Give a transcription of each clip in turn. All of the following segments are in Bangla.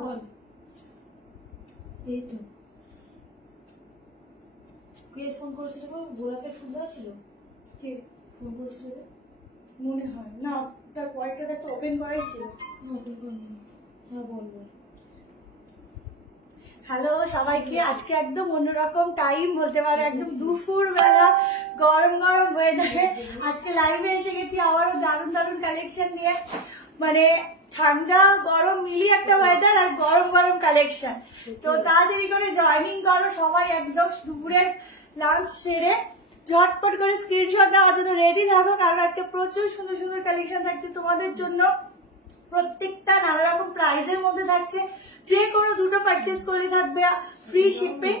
বল। এই তো কে ফোন করেছিল? গোলাপের ফুল দেওয়া ছিল। কে ফোন করেছিল? মনে হয় না, তার পরেরটা একটা ওপেন করাই ছিল। ওপেন করিনি। হ্যাঁ বল বল। হ্যালো সবাইকে, আজকে একদম অন্যরকম টাইম বলতে পারো, একদম দুপুর বেলা গরম গরম ওয়েদারে আজকে লাইভে এসে গেছি আবারও দারুণ দারুণ কালেকশন নিয়ে। মানে ঠান্ডা গরম মিলিয়ে একটা ওয়েদার আর গরম গরম কালেকশন। তো তাড়াতাড়ি করে জয়েনিং করো সবাই, একদম দুপুরের লাঞ্চ সেরে ঝটপট করে স্ক্রিনশট নেওয়ার জন্য রেডি থাকো, কারণ আজকে প্রচুর সুন্দর সুন্দর কালেকশন থাকছে তোমাদের জন্য। প্রত্যেকটা নানা রকম প্রাইজের মধ্যে থাকছে, যে কোনো দুটো পারচেস করলে থাকবে ফ্রি শিপিং,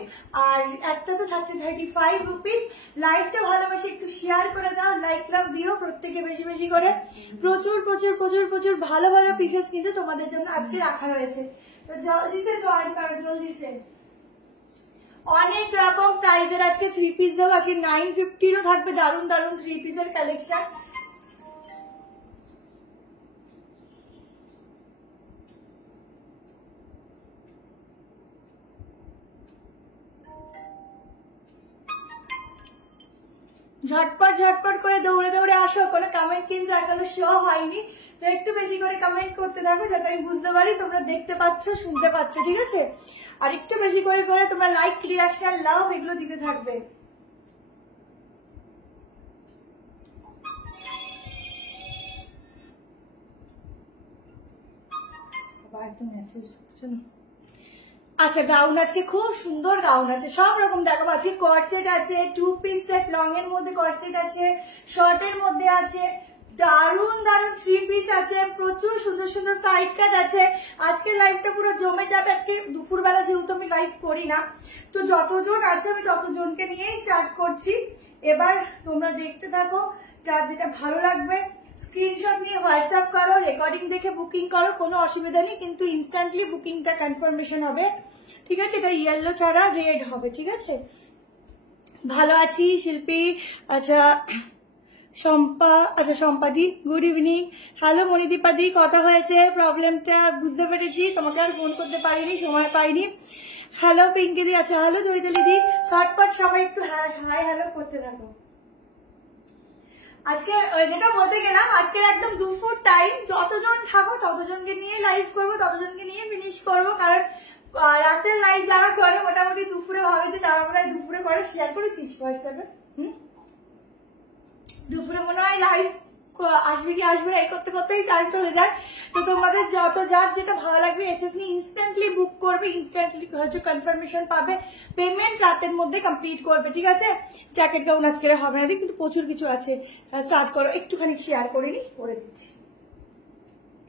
আর একটাতে থাকছে 35 রুপিস। লাইভটা ভালোবাসে একটু শেয়ার করে দাও, লাইক লাভ দিও প্রত্যেকে বেশি বেশি করে। প্রচুর প্রচুর প্রচুর প্রচুর ভালো ভালো পিসেস কিন্তু তোমাদের জন্য আজকে রাখা রয়েছে, তো জলদি সে জয়েন করো, জলদি সে। অনেক রকম প্রাইজের আজকে 3 পিস দেবো, আজকে 950-ও থাকবে দারুণ দারুণ 3 পিসের কালেকশন। ঝটপট ঝটপট করে দৌড়ে দৌড়ে আসো, কোনো কমেন্ট কিন্তু এখনো শো হয়নি, তো একটু বেশি করে কমেন্ট করতে থাকো যাতে আমি বুঝতে পারি তোমরা দেখতে পাচ্ছ শুনতে পাচ্ছ, ঠিক আছে? আর একটু বেশি করে করে তোমরা লাইক রিয়াকশন লাভ এগুলো দিতে থাকবে। আচ্ছা গাউন আজকে খুব সুন্দর গাউন আছে, সব রকম দেখাবো। আজকে কর্সেট আছে, 2 পিস সেট, লং এর মধ্যে কর্সেট আছে, শর্টের মধ্যে আছে, দারুন দারুন 3 পিস আছে, প্রচুর সুন্দর সুন্দর সাইড কাট আছে। আজকে লাইভটা পুরো জমে যাবে। আজকে দুপুরবেলা যেহেতু আমি লাইভ করি না, তো যতজন আছে আমি ততজনকে নিয়েই স্টার্ট করছি। এবার তোমরা দেখতে থাকো, যার যেটা ভালো লাগবে স্ক্রিনশট নিয়ে হোয়াটসঅ্যাপ করো, রেকর্ডিং দেখে বুকিং করো, কোনো অসুবিধা নেই, কিন্তু ইনস্ট্যান্টলি বুকিংটা কনফার্মেশন হবে, ঠিক আছে? এটা ইয়েলো ছাড়া রেড হবে, ঠিক আছে? ভালো আছি শিল্পী। আচ্ছা শম্পা, আচ্ছা শম্পাদি গুড ইভিনিং। হ্যালো মণিদীপাদি, কথা হয়েছে, প্রবলেমটা বুঝতে পেরেছি, তোমাকে আর ফোন করতে পারিনি, সময় পাইনি। হ্যালো পিঙ্কিদি, আচ্ছা হ্যালো চৈতালিদি, ছটপট সবাই একটু হাই হাই হ্যালো করতে থাকো। আজকে যেটা বলতে গেলাম, আজকে একদম দুপুর টাইম, যতজন থাকো ততজনকে নিয়ে লাইভ করবো, ততজনকে নিয়ে ফিনিশ করবো, কারণ রাতের লাইভ যারা করে মোটামুটি দুপুরে ভাবে যে তারা আমরা দুপুরে করে শেয়ার করেছিস হোয়াটসঅ্যাপে, দুপুরে মনে হয় লাইভ আসবে কি আসবে না এই করতে করতেই টাইম চলে যায়। তো তোমাদের যত যার যেটা ভালো লাগবে এসএসনি ইনস্ট্যান্টলি বুক করবে, ইনস্ট্যান্টলি হচ্ছে কনফার্মেশন পাবে, পেমেন্ট রাতের মধ্যে কমপ্লিট করবে, ঠিক আছে? জ্যাকেট গাউন আজকে হবে না, কিন্তু প্রচুর কিছু আছে। স্টার্ট করো, একটুখানি শেয়ার করে নি, করে দিচ্ছি,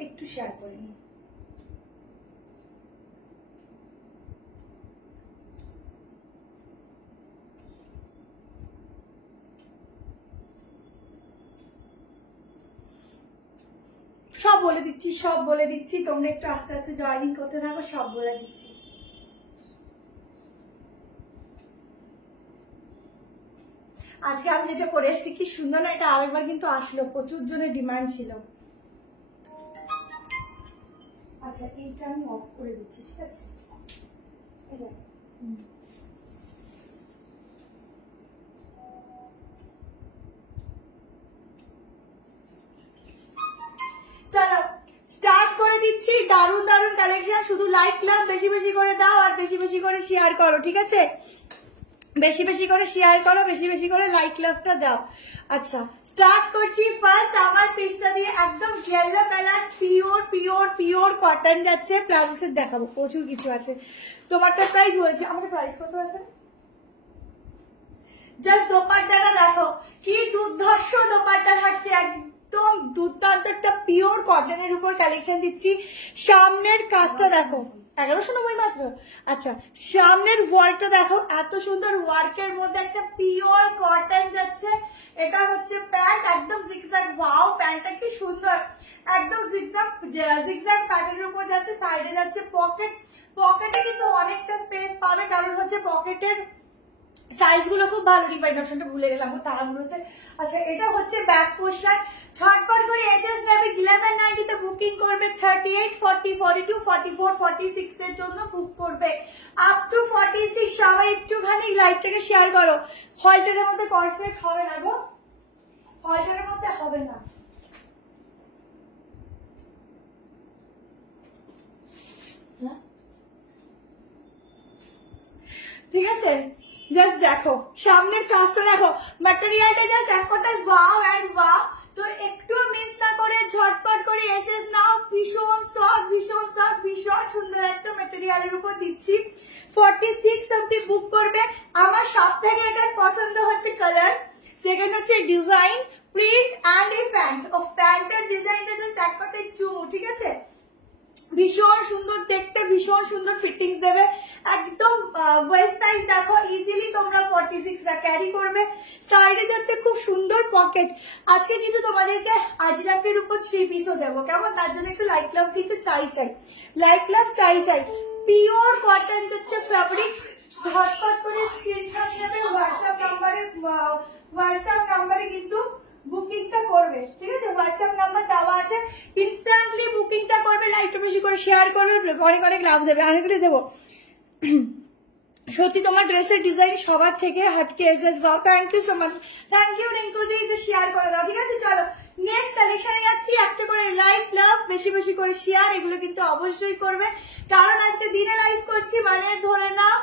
একটু শেয়ার করে নি। সব বলে দিচ্ছি, সব বলে দিচ্ছি, তোমরা একটু আস্তে আস্তে জয়েনিং করতে থাকো, সব বলে দিচ্ছি। আজকে আমি যেটা পরে এসেছি কি সুন্দর না, এটা আরেকবার কিন্তু আসলো, প্রচুর জনের ডিমান্ড ছিল। আচ্ছা এইটা আমি অফ করে দিচ্ছি, ঠিক আছে? চলো স্টার্ট করে দিচ্ছি, দারুণ দারুণ কালেকশন। শুধু লাইক লাভ বেশি বেশি করে দাও আর বেশি বেশি করে শেয়ার করো, ঠিক আছে? বেশি বেশি করে শেয়ার করো, বেশি বেশি করে লাইক লাভটা দাও। আচ্ছা স্টার্ট করছি। ফার্স্ট আমার পিসটা দিয়ে একদম yellow colour, pure pure pure cotton যাচ্ছে, প্লাজো সেট দেখাবো, প্রচুর কিছু আছে। তোমারটা প্রাইস হয়েছে, আমাদের প্রাইস কত আছে? জাস্ট দোপাট্টাটা দেখো, কি দুর্ধর্ষ দোপাট্টা থাকছে, একদম দুর্দান্ত একটা পিওর কটনের উপর কালেকশন দিচ্ছি। সামনের কাজটা দেখো, 1190 মাত্র। আচ্ছা সামনের ওয়ার্কটা দেখো, এত সুন্দর ওয়ার্কের মধ্যে একটা পিওর কটন যাচ্ছে। এটা হচ্ছে প্যান্ট, একদম জিগজ্যাগ, ওয়াও প্যান্টটা কি সুন্দর, একদম জিগজ্যাগ জিগজ্যাগ প্যাটার্নের উপর যাচ্ছে, সাইডে যাচ্ছে পকেট, পকেটে কিন্তু অনেকটা স্পেস পাবে, কারণ হচ্ছে পকেটের সাইজ গুলো খুব ভালো, রিফাইন্ড অপশনটা ভুলে গেলাম তাড়াহুড়োতে। আচ্ছা এটা হচ্ছে ব্যাক পোর্শন, ছটপট করে এসএস নেবে 1190 তে বুকিং করবে, 38, 40, 42, 44, 46 এর জন্য বুক করবে, আপ টু 46। সবাই একটুখানি লাইভটাকে শেয়ার করো। হলটারের মধ্যে কনসেপ্ট হবে না গো, হলটারের মধ্যে হবে না। ঠিক আছে, জাস্ট দেখো সামনের কাজটা, দেখো ম্যাটেরিয়ালটা জাস্ট এক কথায় ওয়াও এন্ড ওয়াও। তো একটু মিস না করে ঝটপট করে এসএস নাও, ভীষণ সফট, ভীষণ সফট, ভীষণ সুন্দর একটা ম্যাটেরিয়ালের উপর দিচ্ছি। 46 অব্দি বুক করবে। আমার সব থেকে এটার পছন্দ হচ্ছে কালার, সেকেন্ড হচ্ছে ডিজাইন, প্রিন্ট অ্যান্ড এই প্যান্ট। ও প্যান্টের ডিজাইনটা জাস্ট এক কথায় চুমু, ঠিক আছে, ভীষণ সুন্দর দেখতে, ভীষণ সুন্দর ফিটিংস দেবে একদম। ওয়েস্ট সাইজ দেখো, ইজিলি তোমরা 46টা ক্যারি করবে। সাইডে যাচ্ছে খুব সুন্দর পকেট। আজকে কিন্তু তোমাদেরকে আজরাকের উপর 3 পিসও দেবো, কেমন? তার জন্য একটু লাইট লাভ দিতে চাই, লাইট লাভ চাই। পিওর কটন যাচ্ছে ফ্যাব্রিক। ঝটপট করে স্ক্রিনশট নেবে, হোয়াটসঅ্যাপ নাম্বারে কিন্তু বুকিংটা করবে, ঠিক আছে? হোয়াটসঅ্যাপ নাম্বার দেওয়া আছে, ইনস্ট্যান্টলি বুকিংটা করবে, লাইকটা বেশি করে শেয়ার করবে, অনেক অনেক লাভ দেবে। অনেকগুলি দেবো। সত্যি তোমার ড্রেসের ডিজাইন সবার থেকে হাটকে এসেছে, wow, thank you so much, thank you Rinku দি, যে শেয়ার করে দাও, ঠিক আছে? চলো নেক্সট কালেকশনে যাচ্ছি। একটা করে লাইক লাভ, বেশি বেশি করে শেয়ার, এগুলো কিন্তু অবশ্যই করবে, কারণ আজকে দিনে লাইভ করছি, মানে ধরে নাও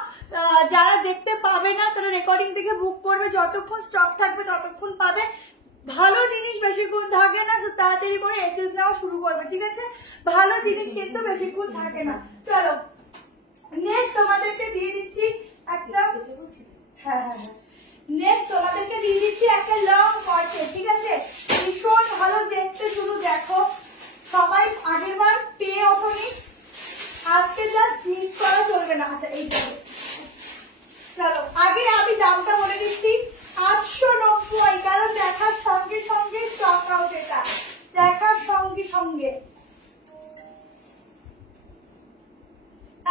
যারা দেখতে পাবে না তারা রেকর্ডিং থেকে বুক করবে, যতক্ষণ স্টক থাকবে ততক্ষণ পাবে। ভালো জিনিস বেশিক্ষণ থাকে না, তো তাড়াতাড়ি করে এসএস নেওয়া শুরু করবে, ঠিক আছে? ভালো জিনিস কিন্তু বেশিক্ষণ থাকে না। চলো নেক্সট তোমাদেরকে দিয়ে দিচ্ছি একটা, হ্যাঁ, নেক্সট তোমাদেরকে দিয়ে দিচ্ছি একটা লং কর্সেট, ঠিক আছে? ভীষণ ভালো দেখতে, শুধু দেখো। সবাই আগের বার পেয়ে ওঠোনি, আজকে জাস্ট মিস করা চলবে না। আচ্ছা এই চলো আগে আমি দামটা বলে দিচ্ছি, 890, কারণ দেখার সঙ্গে সঙ্গে স্টক আউট, এটা দেখার সঙ্গে সঙ্গে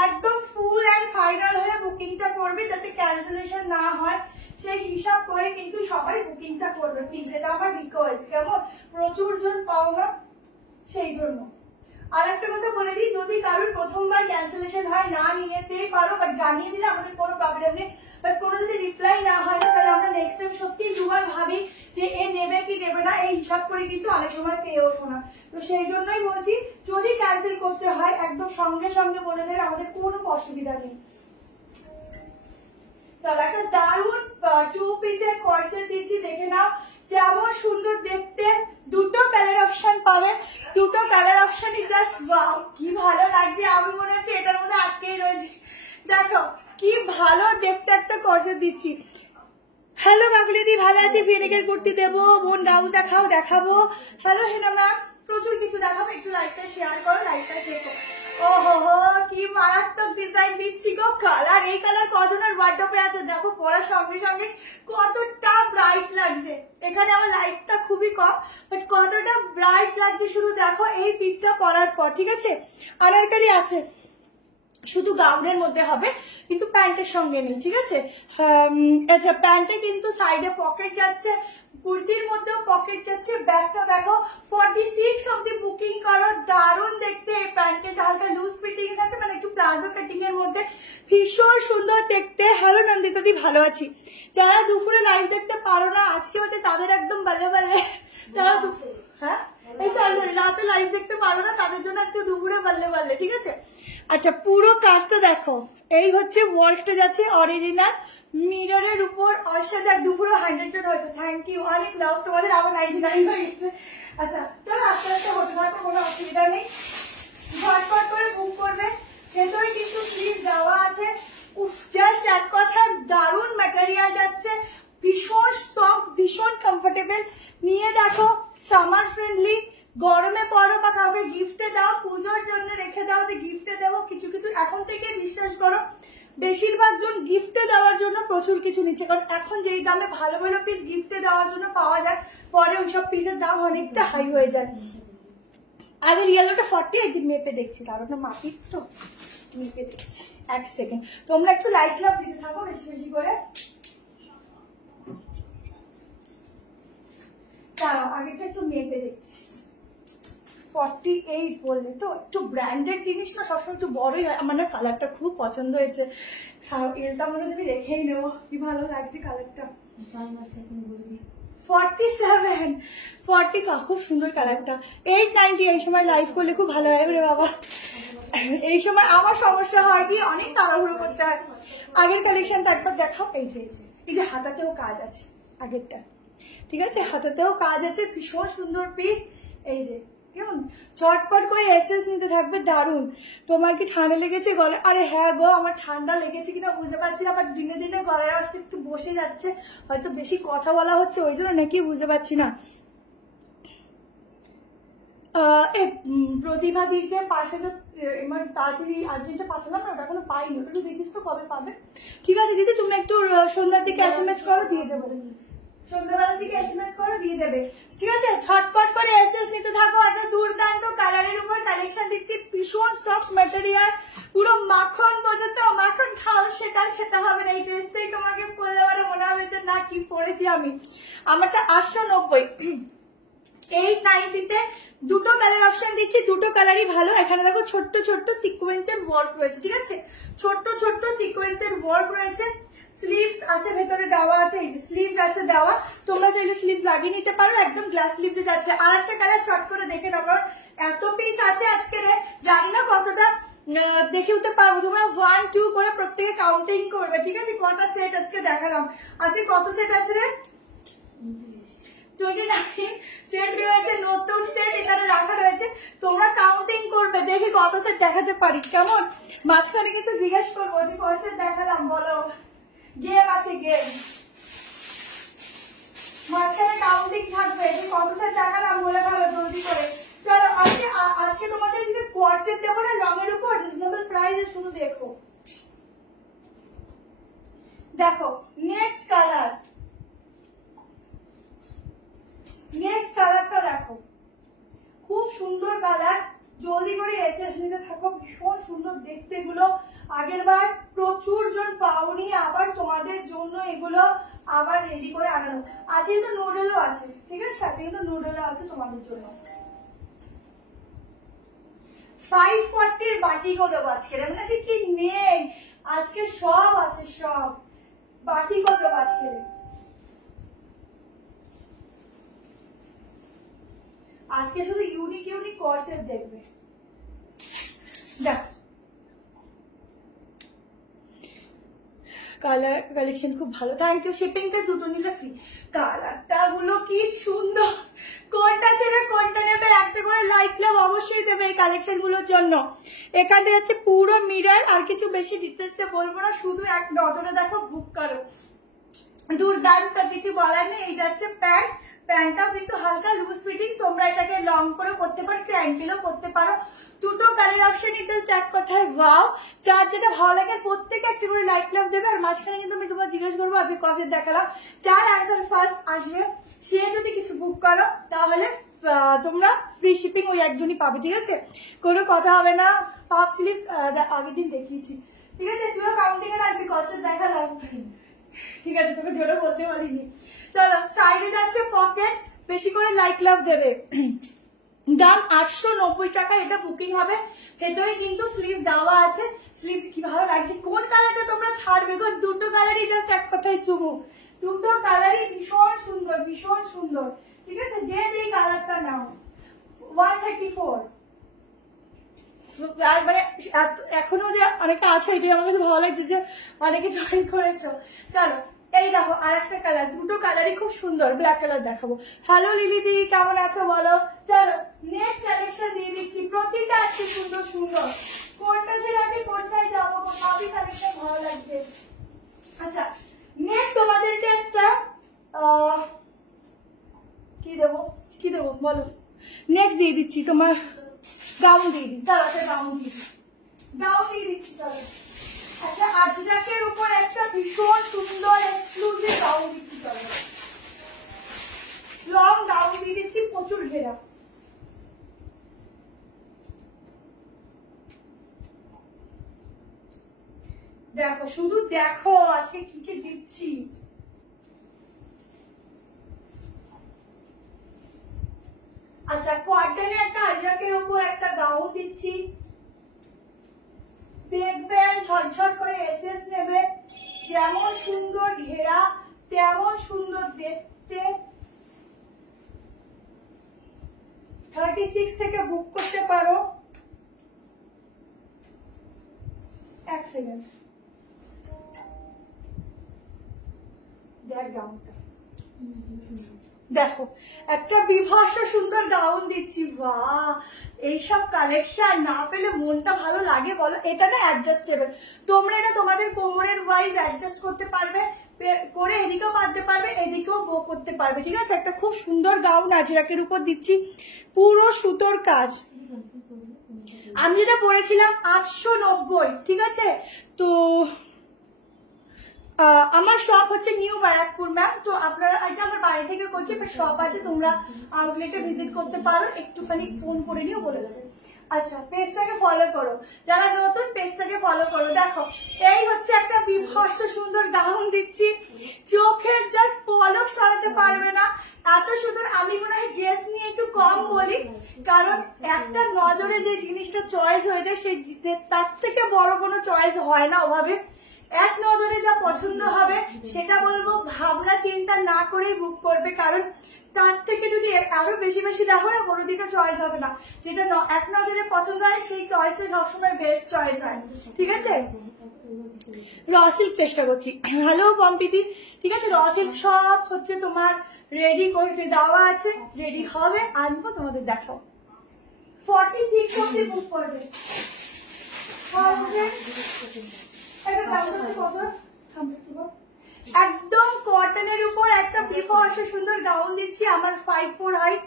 একদম ফুল এন্ড ফাইনাল হয়ে বুকিংটা করবে, যাতে ক্যান্সেলেশন না হয় সেই হিসাব করে কিন্তু সবাই বুকিংটা করবে প্লিজ, এটা আমার রিকোয়েস্ট, কেমন? প্রচুর জন পাও না সেই জন্য। আর একটা কথা বলে দিই, যদি কারোর প্রথমবার ক্যান্সেলেশন হয়, না নিতেই পারো, বাট জানিয়ে দিলে আমাদের কোনো প্রবলেম নেই। বাট কোনো যদি রিপ্লাই না হয় না, তাহলে আমরা নেক্সট টাইম সত্যি দুবার ভাবি যে এ নেবে কি নেবে না, এই হিসাব করে কিন্তু অনেক সময় পেয়ে ওঠো না। তো সেই জন্যই বলছি, যদি ক্যান্সেল করতে হয় একদম সঙ্গে সঙ্গে বলে দেবে, আমাদের কোনো অসুবিধা নেই। চলো একটা দারুণ 2 পিসের কর্সেট দিচ্ছি, দেখে নাও, যেমন সুন্দর দেখতে। দুটো কালার অপশন পাবে, দুটো কালার অপশনই জাস্ট ওয়াও, কি ভালো লাগছে। আমি মনে হচ্ছে এটার মধ্যে আটকেই রয়েছি, দেখো কি ভালো দেখতে একটা কর্সেট দিচ্ছি। হ্যালো বাগুলিদি, ভালো আছি, ফিনিকের কুর্তি দেবো, বোন গাউন দেখাবো। হ্যালো হেনা ম্যাম, প্রচুর কিছু দেখাবো, একটু লাইভটা শেয়ার করো, লাইভটা দেখো। ওহো হো, কি মারাত্মক ডিজাইন দিচ্ছি গো। কালার, এই কালার কজনের ওয়ার্ডরোবে আছে দেখো, পরার সঙ্গে সঙ্গে কতটা ব্রাইট লাগছে। এখানে আমার লাইটটা খুবই কম, বাট কতটা ব্রাইট লাগছে শুধু দেখো এই পিসটা পরার পর, ঠিক আছে? আনারকলি আছে, শুধু গাউনের মধ্যে হবে, কিন্তু প্যান্টের সঙ্গে নেই, ঠিক আছে? আচ্ছা প্যান্টে কিন্তু সাইডে পকেট যাচ্ছে, কুর্তির মধ্যেও পকেট যাচ্ছে। ব্যাগটা দেখো, 46 অব্দি বুকিং করো, দারুণ দেখতে। এই প্যান্টে হালকা লুজ ফিটিং আছে, মানে একটু প্লাজো কাটিং এর মধ্যে, ভীষণ সুন্দর দেখতে। হ্যালো নন্দিতা দি, ভালো আছি। যারা দুপুরে লাইভ দেখতে পারো না, আজকে হচ্ছে তাদের একদম বাল্লে বাল্লে, তারা হ্যাঁ সরি রাতে লাইভ দেখতে পারো না, তাদের জন্য আজকে দুপুরে বাল্লে বাল্লে, ঠিক আছে? আচ্ছা পুরো কাজটা দেখো, এই হচ্ছে ওয়ার্কটা যাচ্ছে অরিজিনাল মিররের উপর, অসাধারণ। দুপুরে 100 জন হয়েছে, থ্যাংক ইউ, অনেক লাভ তোমাদের, আবার 99 হয়ে গেছে। আচ্ছা চলো আস্তে আস্তে হতে থাকো, কোনো অসুবিধা নেই, ঝটপট করে বুক করবে। ভেতরে কিন্তু ফ্রিজ দেওয়া আছে। উফ, জাস্ট এক কথা দারুণ ম্যাটেরিয়াল যাচ্ছে, ভীষণ সফট, ভীষণ কমফোর্টেবল। নিয়ে দেখো, সামার ফ্রেন্ডলি, গরমে পরো বা কাউকে গিফটে দাও, পুজোর জন্য রেখে দাও যে গিফটে দেবো। কিছু কিছু এখন থেকে বিশ্বাস করো, বেশিরভাগ জন গিফটে দেওয়ার জন্য প্রচুর কিছু নিচ্ছে, কারণ এখন যেই দামে ভালো ভালো পিস গিফটে দেওয়ার জন্য পাওয়া যায়, পরে ওইসব পিসের দাম অনেকটা হাই হয়ে যায়। আগে রিয়েলোটা 40, একদিন মেপে দেখছি, কারণ ওটা মাটির তো মেপে দেখছি। এক সেকেন্ড, তোমরা একটু লাইট লাভ দিতে থাকো বেশি বেশি করে। দাঁড়াও আগেটা একটু মেপে দেখছি। 48 বললে তো, একটু ব্র্যান্ডেড জিনিস না সবসময় একটু বড়ই হয়। আমার না কালারটা খুব পছন্দ হয়েছে, এলটা মনে হচ্ছে আমি রেখেই নেবো, কি ভালো লাগছে কালারটা। টাইম আছে এখন বলে দিই। 47 40 খুব সুন্দর কালারটা। 890 এই সময় লাইভ করলে খুব ভালো হয় রে বাবা। এই সময় আমার সমস্যা হয় কি অনেক তাড়াহুড়ো করতে হয়। আগের কালেকশনটা একবার দেখাও। এই যে এই যে হাতাতেও কাজ আছে আগেরটা, ঠিক আছে, হাতাতেও কাজ আছে, ভীষণ সুন্দর পিস। এই যে কেমন চটপট করে এসএস নিতে থাকবে, দারুণ। তোমার কি ঠান্ডা লেগেছে গলা? আরে হ্যাঁ গো, আমার ঠান্ডা লেগেছে কিনা বুঝতে পারছি না, বাট দিনে দিনে গলার আওয়াজটা একটু বসে যাচ্ছে, হয়তো বেশি কথা বলা হচ্ছে ওই জন্য নাকি বুঝতে পারছি না। প্রতিভা দিচ্ছে পাশে তো এবার তাড়াতাড়ি আর্জেন্টে পাঠালাম না, ওটা এখনো পাইনি, ওটা একটু দেখিস তো কবে পাবে। ঠিক আছে দিদি, তুমি একটু সন্ধ্যার দিকে SMS করো, দিয়ে দেবো। সন্ধ্যাবেলার দিকে SMS করো, দিয়ে দেবে। ঠিক আছে, ছটপট করে এসএস নিতে থাকো। একটা দুর্দান্ত কালারের উপর কালেকশন দিচ্ছি, ভীষণ সফট ম্যাটেরিয়াল, পুরো মাখন পর্যন্ত। মাখন খাও, সেটা আর খেতে হবে না। এই ড্রেসটাই তোমাকে পরলে পরে মনে হবে যে না কি পরেছি আমি। আমারটা 890। 890-তে দুটো কালার অপশন দিচ্ছি, দুটো কালারই ভালো। এখানে দেখো ছোট্ট ছোট্ট সিকোয়েন্সের ওয়ার্ক রয়েছে, ঠিক আছে, ছোট্ট ছোট্ট সিকোয়েন্সের ওয়ার্ক রয়েছে। স্লিভস আছে ভেতরে দেওয়া আছে, এই যে স্লিভস আছে দেওয়া, তোমরা চাইলে স্লিভস লাগিয়ে নিতে পারো, একদম গ্লাস স্লিভসে যাচ্ছে। আর একটা কালার চট করে দেখে নাও, কারণ এত পিস আছে আজকে, জানি না কতটা দেখে উঠতে পারবো। তোমরা 1 2 করে প্রত্যেকে কাউন্টিং করবে, ঠিক আছে। কটা সেট আজকে দেখালাম, আজকে কত সেট আছে রে? 29 সেট রয়েছে, নতুন সেট এখানে রাখা রয়েছে। তোমরা কাউন্টিং করবে, দেখি কত সেট দেখাতে পারি, কেমন। মাঝখানে কিন্তু জিজ্ঞেস করবো যে কত সেট দেখালাম বলো, গেম আছে গেম, মাঝখানে কাউন্টিং থাকবে যে কত সেট দেখালাম বলে ভালো জলদি করে। চলো আজকে তোমাদের যদি কোয়ার্সেট দেবো না রঙের উপর রিজনেবল প্রাইসে, শুধু দেখো। দেখো নেক্সট কালার, নেক্সট কালারটা দেখো, খুব সুন্দর কালার, জলদি করে এসএস নিতে থাকো, ভীষণ সুন্দর দেখতে এগুলো। আগের বার প্রচুর জন পাওনি, আবার তোমাদের জন্য এগুলো আবার রেডি করে আনানো আছে। কিন্তু নুডলও আছে, ঠিক আছে, আছে কিন্তু নুডলও আছে তোমাদের জন্য। 540-র বাটিকও দেবো আজকে, এমন আছে কি নেই, আজকে সব আছে, সব বাটিকও দেবো আজকে। আজকে শুধু ইউনিক ইউনিক কোর্সেট দেখবে। দেখো কালার কালেকশন খুব ভালো, থ্যাংক ইউ। শিপিংটা দুটো নিলে ফ্রি। কালারটা গুলো কি সুন্দর, কোনটা ছেড়ে কোনটা নেবে, একটা করে লাইক লাভ অবশ্যই দেবে এই কালেকশন গুলোর জন্য। এখানে যাচ্ছে পুরো মিরর, আর কিছু বেশি ডিটেলসে বলবো না, শুধু এক নজরে দেখো, বুক করো, দুর্দান্ত, কিছু বলার নেই। এই যাচ্ছে প্যান্ট, প্যান্টটাও কিন্তু হালকা লুজ ফিটিং, তোমরা এটাকে লং করে করতে পারো, একটু অ্যাঙ্কেলও করতে পারো। দুটো কালার অপশন জাস্ট এক কথায় ওয়াও। যার যেটা ভালো লাগে প্রত্যেকে একটা করে লাইক লাভ দেবে। আর মাঝখানে কিন্তু আমি তোমার জিজ্ঞেস করবো আজকে কসেট দেখালাম, যার অ্যান্সার ফার্স্ট আসবে সে যদি কিছু বুক করো তাহলে তোমরা ফ্রি শিপিং ওই একজনই পাবে, ঠিক আছে, কোনো কথা হবে না। পাফ স্লিভস আগের দিন দেখিয়েছি, ঠিক আছে, তুইও কাউন্টিং এ রাখবি, কসেট দেখালাম, ঠিক আছে, তোকে জোরে বলতে পারিনি। চলো সাইডে যাচ্ছে পকেট, বেশি করে লাইক লাভ দেবে। দাম 890 টাকা, এটা বুকিং হবে। ভেতরে কিন্তু স্লিভ দেওয়া আছে, স্লিভ কি ভালো লাগছে। কোন কালারটা তোমরা ছাড়বে গো, দুটো কালারই জাস্ট এক কথায় চুমু, দুটো কালারই ভীষণ সুন্দর, ভীষণ সুন্দর, ঠিক আছে, যে যেই কালারটা নাও। 134 মানে এখনো যে অনেকটা আছে, এটা আমার কাছে ভালো লাগছে যে অনেকে জয়েন করেছো। চলো এই দেখো আর একটা কালার, দুটো কালারই খুব সুন্দর, ব্ল্যাক কালার দেখাবো। হ্যালো লিলিদি, কেমন আছো বলো। চলো নেক্সট কালেকশন দিয়ে দিচ্ছি, প্রতিটা আছে সুন্দর সুন্দর, কোনটা যে আছে কোনটায় যাবো, সবই কালেকশন ভালো লাগছে। আচ্ছা নেক্সট তোমাদেরকে একটা কি দেবো, কি দেবো বলো। নেক্সট দিয়ে দিচ্ছি তোমার গাউন দিয়ে দিই, চলো একটা গাউন দিয়ে দিই, গাউন দিয়ে দিচ্ছি। চলো একটা আজরাকের উপর একটা ভীষণ সুন্দর এক্সক্লুসিভ গাউন দিচ্ছি, চলো লং গাউন দিয়ে দিচ্ছি, প্রচুর ঘেরা। দেখো শুধু দেখো আজকে কি কি দিচ্ছি। দিচ্ছি, দেখবেন ঝটঝট করে এসএস নেবে, যেমন সুন্দর ঘেরা তেমন সুন্দর দেখতে। 36 থেকে বুক করতে পারো। এক সেকেন্ড, দেখ গাউনটা, দেখো একটা বিভৎস সুন্দর গাউন দিচ্ছি। বাহ, এইসব কালেকশন না পেলে মনটা ভালো লাগে বলো? এটা না অ্যাডজাস্টেবল, তোমরা এটা তোমাদের কোমরের ওয়াইজ অ্যাডজাস্ট করতে পারবে, করে এদিকেও বাঁধতে পারবে, এদিকেও বো করতে পারবে, ঠিক আছে? একটা খুব সুন্দর গাউন আজরাকের উপর দিচ্ছি, পুরো সুতোর কাজ। আমি যেটা পরেছিলাম 890, ঠিক আছে? তো আমার শপ হচ্ছে নিউ ব্যারাকপুর ম্যাম, তো আপনারা এটা আমার বাড়ি থেকে করছি, বাট শপ আছে, তোমরা আউটলেটে ভিজিট করতে পারো, একটুখানি ফোন করে নিও, বলে দেবে। আচ্ছা, পেজটাকে ফলো করো, যারা নতুন পেজটাকে ফলো করো। দেখো এই হচ্ছে একটা বিভৎস সুন্দর গাউন দিচ্ছি, চোখের জাস্ট পলক সরাতে পারবে না, এত সুন্দর। আমি মনে হয় ড্রেস নিয়ে একটু কম বলি, কারণ একটা নজরে যে জিনিসটা চয়েস হয়ে যায় সেই তার থেকে বড় কোনো চয়েস হয় না ওভাবে। এক নজরে যা পছন্দ হবে সেটা বলবো ভাবনা চিন্তা না করেই বুক করবে, কারণ তার থেকে যদি আরো বেশি বেশি দেখো না, কোনো দিকে চয়েস হবে না। যেটা এক নজরে পছন্দ হয় সেই চয়েসটা সবসময় বেস্ট চয়েস হয়, ঠিক আছে? র সিল্ক চেষ্টা করছি। হ্যালো পম্পিদি, ঠিক আছে? র সিল্ক সব হচ্ছে তোমার রেডি করতে দেওয়া আছে, রেডি হবে, আনবো, তোমাদের দেখাও। 46 অব্দি বুক করবে। একদম কটনের উপর একটা বিভৎস সুন্দর গাউন দিচ্ছি, আমার 5'4" হাইট।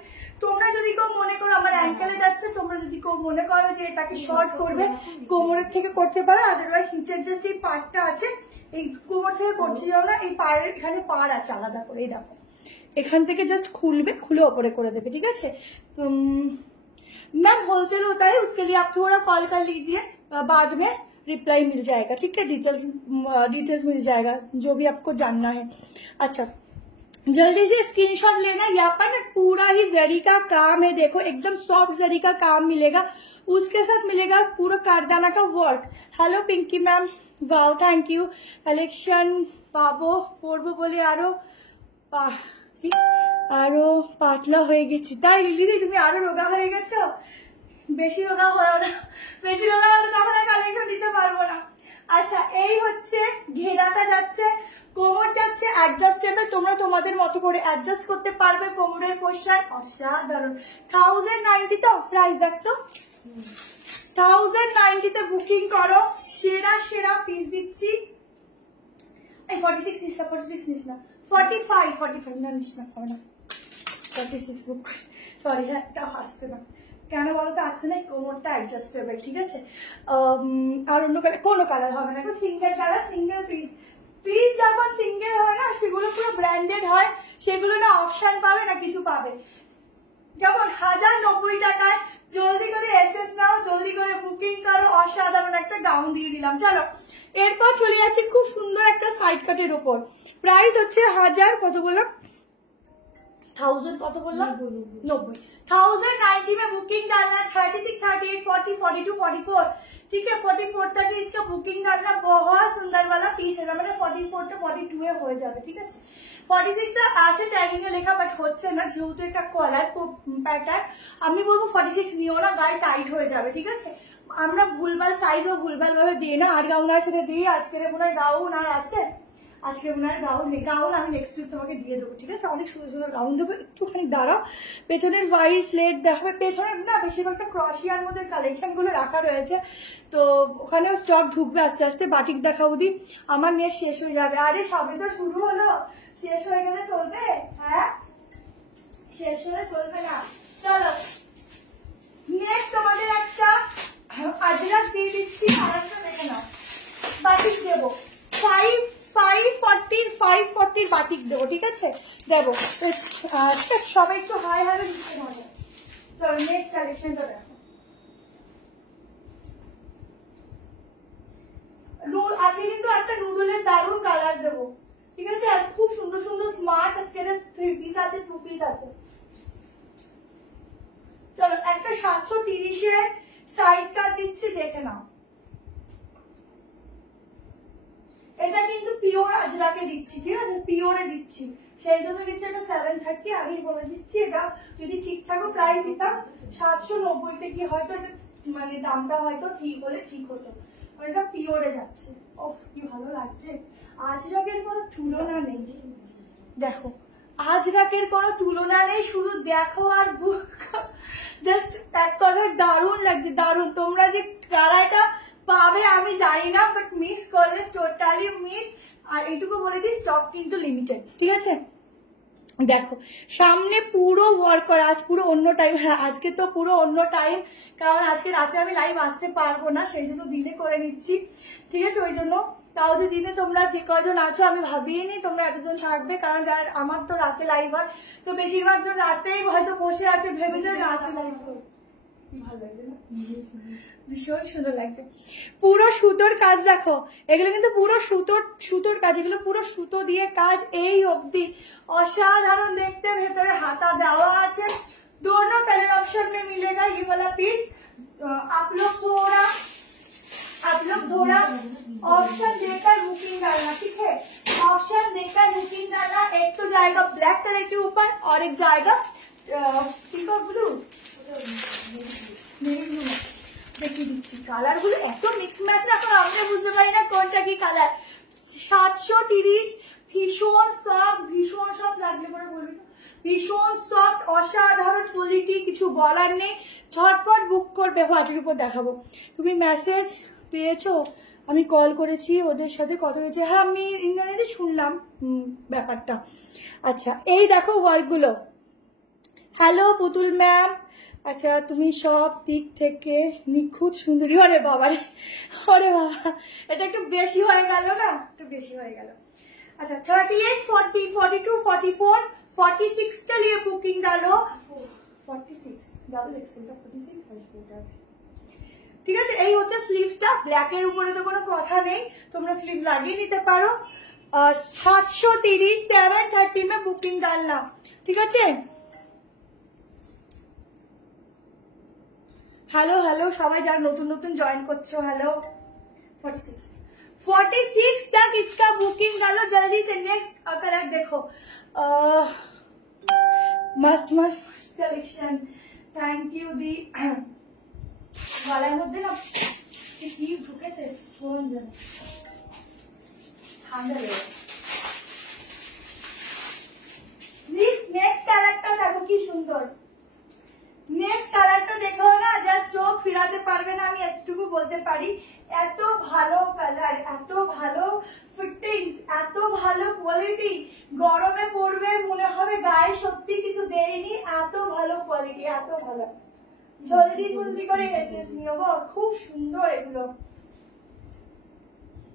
তোমরা যদি কেউ মনে করো আমার অ্যাঙ্কেলে যাচ্ছে, তোমরা যদি কেউ মনে করো যে এটাকে শর্ট করবে, কোমরের থেকে করতে পারো, আদারওয়াইজ নিচের জাস্ট এই পার্টটা আছে, এই কোমর থেকে করছি যাও না, এই পাড়ের এখানে পাড় আছে আলাদা করে, এই দেখো এখান থেকে জাস্ট খুলবে, খুলে ওপরে করে দেবে, ঠিক আছে? मैम होलसेल होता है, उसके लिए आप थोड़ा कॉल कर लीजिए, बाद में रिप्लाई मिल जाएगा, ठीक है? डिटेल्स मिल जाएगा जो भी आपको जानना है। अच्छा, जल्दी से स्क्रीनशॉट लेना। यहाँ पर ना पूरा ही जरी का काम है, देखो एकदम सॉफ्ट जरी का काम मिलेगा, उसके साथ मिलेगा पूरा कारदाना का work. Hello Pinky ma'am, wow thank you. Collection पाबो পরবো বলে আরো পাতলা হয়ে গেছি। তাই দিদি তুমি আরো রোগা হয়ে গেছো? বেশি রোগা হয়েও না, বেশি রোগা হলে তখন আর কালেকশন দিতে পারবো না। আচ্ছা, এই হচ্ছে ঘেরাটা যাচ্ছে, কোমর যাচ্ছে অ্যাডজাস্টেবল, তোমরা তোমাদের মতো করে অ্যাডজাস্ট করতে পারবে কোমরের পোশাক। অসাধারণ। 1090 তো প্রাইস দেখতো, 1090 তে বুকিং করো, সেরা সেরা পিস দিচ্ছি। এই 46 নিস না, 46 নিস না, 45 না নিস না, হবে না, 46 বুক। সরি, হ্যাঁ এটা আসছে না, কেন বলতো আসছে না? কোমরটা অ্যাডজাস্টেবল, ঠিক আছে? আর অন্য কালার, কোনো কালার হবে না, single colour, single piece. Piece যখন সিঙ্গেল হয় না, সেগুলো পুরো ব্র্যান্ডেড হয়, সেগুলো না অপশন পাবে না কিছু পাবে। যেমন 1090 টাকায় জলদি করে এসএস নাও, জলদি করে বুকিং করো, অসাধারণ একটা গাউন দিয়ে দিলাম। চলো এরপর চলে যাচ্ছি খুব সুন্দর একটা সাইড কাটের উপর, প্রাইস হচ্ছে 1000 কত বললাম, 1000 কত বললাম, 90। 1090 में बुकिंग डालना, 36, 38, 40, 42, 44, ठीक है? 44 तक इसका बुकिंग डालना, बहुत सुंदर वाला पीस है, মানে 44 টা 42 এ হয়ে যাবে, ঠিক আছে? 46 টা আছে ট্যাগিং এ লেখা, বাট হচ্ছে না, যেহেতু একটা কলার প্যাটার্ন। আমি বলবো 46 নিও না, গায়ে টাইট হয়ে যাবে, ঠিক আছে? আমরা ভুলভাল সাইজ ও ভুলভাল ভাবে দিই না। আর গাউন আছে দিই, আজকের মনে হয় গাউন আর আছে, আজকে মনে হয় গাউন নেই, গাউন আমি নেক্সট উইক তোমাকে দিয়ে দেবো, ঠিক আছে? অনেক সুন্দর সুন্দর গাউন দেবো, একটুখানি দাঁড়াও। পেছনের হোয়াইট স্লেট দেখাবে, পেছনের না বেশিরভাগটা ক্রশিয়ার মধ্যে কালেকশন গুলো রাখা রয়েছে, তো ওখানেও স্টক ঢুকবে আস্তে আস্তে। বাটিক দেখাও দি, আমার নেট শেষ হয়ে যাবে। আরে সবে তো শুরু হলো, শেষ হয়ে গেলে চলবে? হ্যাঁ, শেষ হলে চলবে না। চলো নেক্সট তোমাদের একটা আজরাক দিয়ে দিচ্ছি, আর একটা দেখে নাও, বাটিক দেবো 540 বাটিক দেবো, ঠিক আছে? দেবো, সবাই একটু হাই হারে দিচ্ছে মনে। চলো নেক্সট কালেকশনটা দেখো, আজকে কিন্তু একটা নুডলের দারুণ কালার দেবো, ঠিক আছে? আর খুব সুন্দর সুন্দর স্মার্ট আজকে 3 পিস আছে, 2 পিস আছে। চলো একটা 730-এর সাইড কাট দিচ্ছি, দেখে নাও। এটা কিন্তু পিওর আজরাকে দিচ্ছি, ঠিক আছে, পিওরে দিচ্ছি, সেই জন্য কিন্তু এটা 730 আগেই বলে দিচ্ছি। এটা যদি ঠিকঠাকও প্রাইস দিতাম 790 কি হয়তো এটা মানে দামটা হয়তো ঠিক হলে ঠিক হতো, এটা পিওরে যাচ্ছে। ওফ কি ভালো লাগছে, আজরাকের কোনো তুলনা নেই। দেখো আজরাকের কোনো তুলনা নেই, শুধু দেখো আর জাস্ট এক কথা দারুণ লাগছে, দারুণ। তোমরা যে কালারটা পাবে আমি জানি না, বাট মিস করলে টোটালি মিস। আর এইটুকু বলে দিই স্টক কিন্তু লিমিটেড, ঠিক আছে। দেখো সামনে পুরো ওয়ার্ক করা, আজ পুরো অন্য টাইম, হ্যাঁ আজকে তো পুরো অন্য টাইম, কারণ আজকে রাতে আমি লাইভ আসতে পারবো না, সেই জন্য দিনে করে নিচ্ছি, ঠিক আছে। ওই জন্য তাও যে দিনে তোমরা যে কয়জন আছো আমি ভাবিয়ে নি তোমরা এতজন থাকবে, কারণ যার আমার তো রাতে লাইভ হয়, তো বেশিরভাগ জন রাতেই হয়তো বসে আছে, ভেবেছে রাতে লাইভ হয়। ভালো লাগছে না, ভীষণ সুন্দর লাগছে। পুরো সুতোর কাজ দেখো, এগুলো কিন্তু পুরো সুতোর কাজ, এগুলো পুরো সুতো দিয়ে কাজ এই অবধি, অসাধারণ দেখতে। ভেতরে হাতা দেওয়া আছে, दोनों कलर ऑप्शन में मिलेगा ये वाला पीस। आप लोग थोड़ा ऑप्शन देकर बुकिंग डालना, ठीक है, ऑप्शन देकर बुकिंग डालना। एक तो जाएगा ब्लैक कलर के ऊपर और एक जाएगा पिंक ब्लू, দেখিয়ে দিচ্ছি কালার গুলো এত মিক্স ম্যাচ না, এখন আমরা বুঝতে পারি না কোনটা কি কালার। 730 ভীষণ সফট লাগলে পরে বলবি তো, ভীষণ সফট, অসাধারণ কোয়ালিটি, কিছু বলার নেই। ঝটপট বুক করবে, হোয়াটের উপর দেখাবো। তুমি মেসেজ পেয়েছো? আমি কল করেছি, ওদের সাথে কথা হয়েছে, হ্যাঁ আমি ইন্টারনেটে শুনলাম ব্যাপারটা। আচ্ছা এই দেখো ওয়ার্কগুলো। হ্যালো পুতুল ম্যাম, আচ্ছা তুমি সব দিক থেকে নিখুঁত সুন্দরী। ওরে বাবা রে, ওরে বাবা, এটা একটু বেশি হয়ে গেল না, একটু বেশি হয়ে গেল। अच्छा 38, 40, 42, 44, 46 के लिए बुकिंग डालो। 46 डबल एक्सेल का 46 44, ঠিক আছে। এই হচ্ছে স্লিভসটা, ব্ল্যাকের উপরে তো কোনো কথা নেই, তোমরা স্লিভ লাগিয়ে নিতে পারো। 730 730 में बुकिंग डालना, ঠিক আছে। হ্যালো হ্যালো সবাই যারা নতুন নতুন জয়েন করছো, হ্যালো। 46 तक इसका बुकिंग डालो जल्दी से। नेक्स्ट कलर देखो, मस्त मस्त कलेक्शन, थैंक यू दी। গলার মধ্যে না কি ঢুকেছে, কোন জানে ঠান্ডা লেগে। নেক্সট কালারটা দেখো কি সুন্দর, নেক্সট কালারটা দেখো না, জাস্ট চোখ ফিরাতে পারবে না, আমি এতটুকু বলতে পারি। এত ভালো কালার, এত ভালো ফিটিংস, এত ভালো কোয়ালিটি, গরমে পড়বে মনে হবে গায়ে সত্যি কিছু দেয়নি, এত ভালো কোয়ালিটি, এত ভালো। জলদি জলদি করে এসএস নিও গো, খুব সুন্দর এগুলো,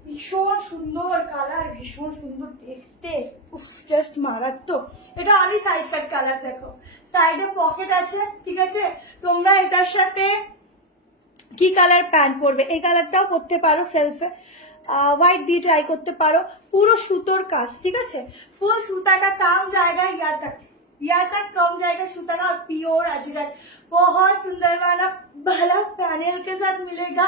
ভীষণ সুন্দর কালার, ভীষণ সুন্দর দেখতে, উফ জাস্ট মারাত্মক। এটা অনলি সাইড কাট কালার, দেখো সাইডে পকেট আছে, ঠিক আছে। তোমরা এটার সাথে কি কালার প্যান্ট পরবে, এই কালারটাও পরতে পারো, সেলফে হোয়াইট দিয়ে ট্রাই করতে পারো। পুরো সুতোর কাজ, ঠিক আছে, ফুল সুতাটা কাম জায়গা यहाँ तक कम जाएगा सूता का, प्योर अजरक, बहुत सुंदर वाला भला पैनल के साथ मिलेगा।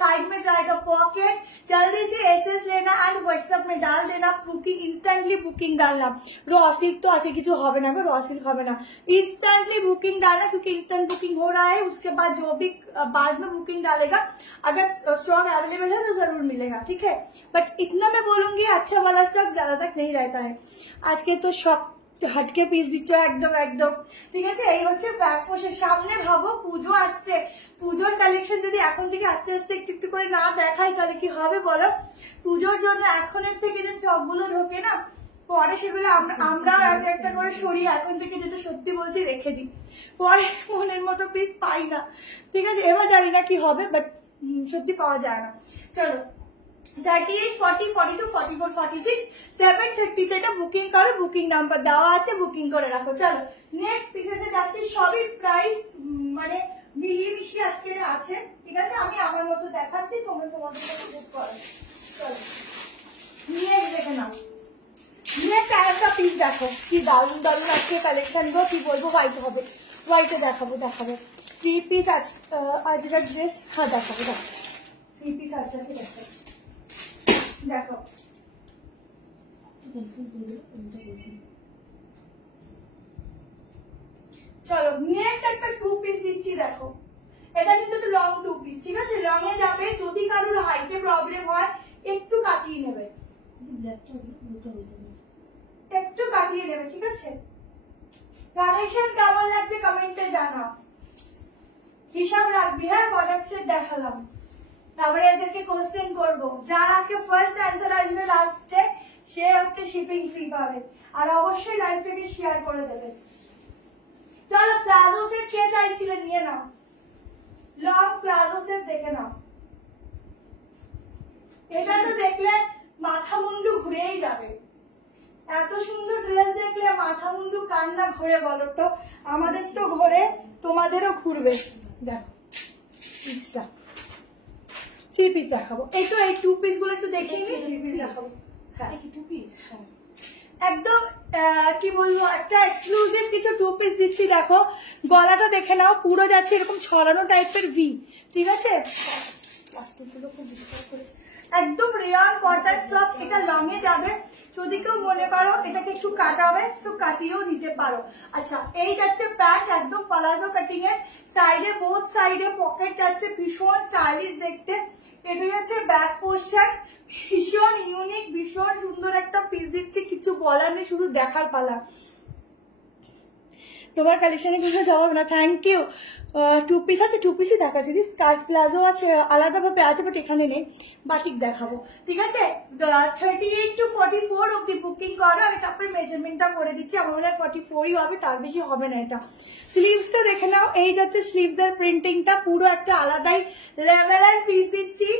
साइड में जाएगा पॉकेट। जल्दी से एसएस लेना एंड व्हाट्सएप में डाल देना, बुकिंग इंस्टेंटली बुकिंग डालना। रॉ सिल्क तो ऐसे किसी होवे ना, रॉ सिल्क होवे ना, इंस्टेंटली बुकिंग डालना, क्योंकि इंस्टेंट बुकिंग हो रहा है। उसके बाद जो भी बाद में बुकिंग डालेगा, अगर स्टॉक अवेलेबल है तो जरूर मिलेगा, ठीक है। बट इतना मैं बोलूंगी अच्छा वाला स्टॉक ज्यादा तक नहीं रहता है। आज के तो शॉप হাটকে পিস দিচ্ছ একদম একদম, ঠিক আছে। এই হচ্ছে ব্যাক পোষের সামনে ভাবো পুজো আসছে, পুজোর কালেকশন যদি এখন থেকে আস্তে আস্তে একটু একটু করে না দেখাই তাহলে কি হবে বলো। পুজোর জন্য এখনের থেকে যে স্টকগুলো ঢোকে না, পরে সেগুলো আমরা একটা করে সরিয়ে এখন থেকে যেটা সত্যি বলছি রেখে দিই, পরে মনের মতো পিস পাই না, ঠিক আছে। এবার জানি না কি হবে, বাট সত্যি পাওয়া যায় না। চলো 38, 40, 42, 44, 46, 730 তে এটা বুকিং করো, বুকিং নাম্বার দেওয়া আছে, বুকিং করে রাখো। চলো নেক্সট পিসেসে যাচ্ছি, সবই প্রাইস মানে মিলিয়ে মিশিয়ে আজকে আছে, ঠিক আছে। আমি আমার মতো দেখাচ্ছি, তোমরা তোমাদের মতো বুক করো। চলো নিয়ে দেখে নাও, নেক্সট আরেকটা পিস দেখো কি দারুণ দারুণ আজকে কালেকশন গো, কি বলবো, হোয়াইট হবে, হোয়াইটে দেখাবো। থ্রি পিস আজকের ড্রেস। হ্যাঁ দেখাবো, দেখো থ্রি পিস আজকে দেখো, দেখো চলো নেক্সট একটা টু পিস দিচ্ছি। দেখো এটা কিন্তু একটু লং টু পিস, ঠিক আছে, লংয়ে যাবে। যদি কারোর হাইটে প্রবলেম হয় একটু কাটিয়ে নেবে, একটু কাটিয়ে নেবে, ঠিক আছে। কালেকশন কেমন লাগছে কমেন্টে জানাও, হিসাব রাখবি। হ্যাঁ প্রোডাক্ট সেট দেখালাম, তারপরে এদেরকে কোশ্চেন করবো। যার আজকে ফার্স্ট অ্যান্সার আসবে লাস্টে সে হচ্ছে শিপিং ফ্রি পাবে। আর অবশ্যই লাইভ থেকে শেয়ার করে দেবে। চলো প্লাজো সেট কে চাইছিলে নিয়ে নাও, লং প্লাজো সেট দেখে নাও। এটা তো দেখলে মাথা মুন্ডু ঘুরেই যাবে, এত সুন্দর ড্রেস দেখলে মাথা মুন্ডু কান্না ঘুরে, বলো তো। আমাদের তো ঘুরে, তোমাদেরও ঘুরবে। দেখো পিসটা, থ্রি পিস দেখাবো। এই তো এই টু পিস গুলো একটু দেখিয়ে নি, থ্রি পিস দেখাবো। হ্যাঁ টু পিস, একদম কি বলবো, একটা এক্সক্লুসিভ কিছু টু পিস দিচ্ছি। দেখো গলাটা দেখে নাও, পুরো যাচ্ছে এরকম ছড়ানো টাইপের ভি, ঠিক আছে। প্লাস্টিক গুলো খুব ডিস্টার্ব করেছে। একদম রিয়াল কটন সফট, এটা লংয়ে যাবে। যদি কেউ মনে করো এটাকে একটু কাটাবে তো কাটিয়েও নিতে পারো। আচ্ছা এই যাচ্ছে প্যান্ট, একদম পালাজো কাটিং এর, সাইডে বোথ সাইডে পকেট যাচ্ছে, ভীষণ স্টাইলিশ দেখতে। এটা যাচ্ছে ব্যাক পোর্শন, ভীষণ ইউনিক, ভীষণ সুন্দর একটা পিস দিচ্ছি। কিছু বলার নেই, শুধু দেখার পালা। তোমার কালেকশনে কোনো জবাব না, থ্যাংক ইউ। টু পিস আছে, টু পিসই দেখাচ্ছি। স্কার্ট প্লাজো আছে, আলাদাভাবে আছে বাট এখানে নেই, বাটিক দেখাবো, ঠিক আছে। 38 to 44 অব্দি বুকিং করো, আমি তারপরে মেজারমেন্টটা করে দিচ্ছি। আমার মনে হয় 44ই হবে, তার বেশি হবে না এটা। স্লিভসটা দেখে নাও, এই যাচ্ছে স্লিভস এর প্রিন্টিংটা, পুরো একটা আলাদাই লেভেলের পিস দিচ্ছি,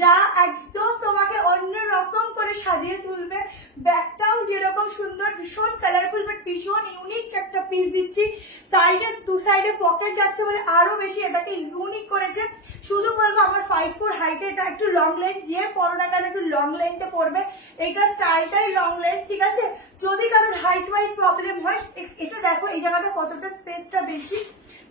যা একদম তোমাকে অন্য রকম করে সাজিয়ে তুলবে। ব্যাগটাও যেরকম সুন্দর, ভীষণ কালারফুল বাট ভীষণ ইউনিক একটা পিস দিচ্ছি। সাইডে দু সাইডে পকেট যাচ্ছে বলে আরো বেশি এটাকে ইউনিক করেছে। শুধু বলবো আমার 5'4" হাইটে এটা একটু লং লেন্থ, যে পরো না কেন একটু লং লেন্থে পড়বে। এটা স্টাইলটাই লং লেন্থ, ঠিক আছে। যদি কারোর হাইট ওয়াইজ প্রবলেম হয়, এটা দেখো এই জায়গাটা কতটা স্পেসটা বেশি,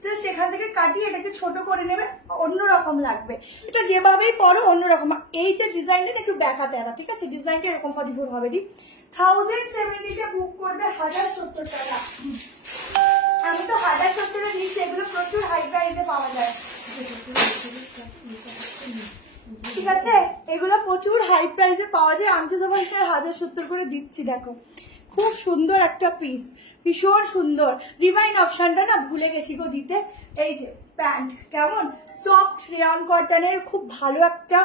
জাস্ট এখান থেকে কাটিয়ে এটাকে ছোট করে নেবে, অন্যরকম লাগবে। এটা যেভাবেই পরো অন্যরকম। এইটা ডিজাইনটা একটু ব্যাকা তেরা, ঠিক আছে, ডিজাইনটা এরকম 44 হবে। 1070 বুক করবে 1070 টাকা। আমি তো 1070 দিচ্ছি, এগুলো প্রচুর হাই প্রাইসে পাওয়া যায়, ঠিক আছে। এগুলো প্রচুর হাই প্রাইসে পাওয়া যায়, আমি তো তোমার 1070 করে দিচ্ছি। দেখো খুব সুন্দর একটা পিস, ভীষণ সুন্দর। রিভাইন অপশনটা না ভুলে গেছি গো দিতে। এই যে প্যান্ট, কেমন সফট রিয়ান কটনের খুব ভালো একটা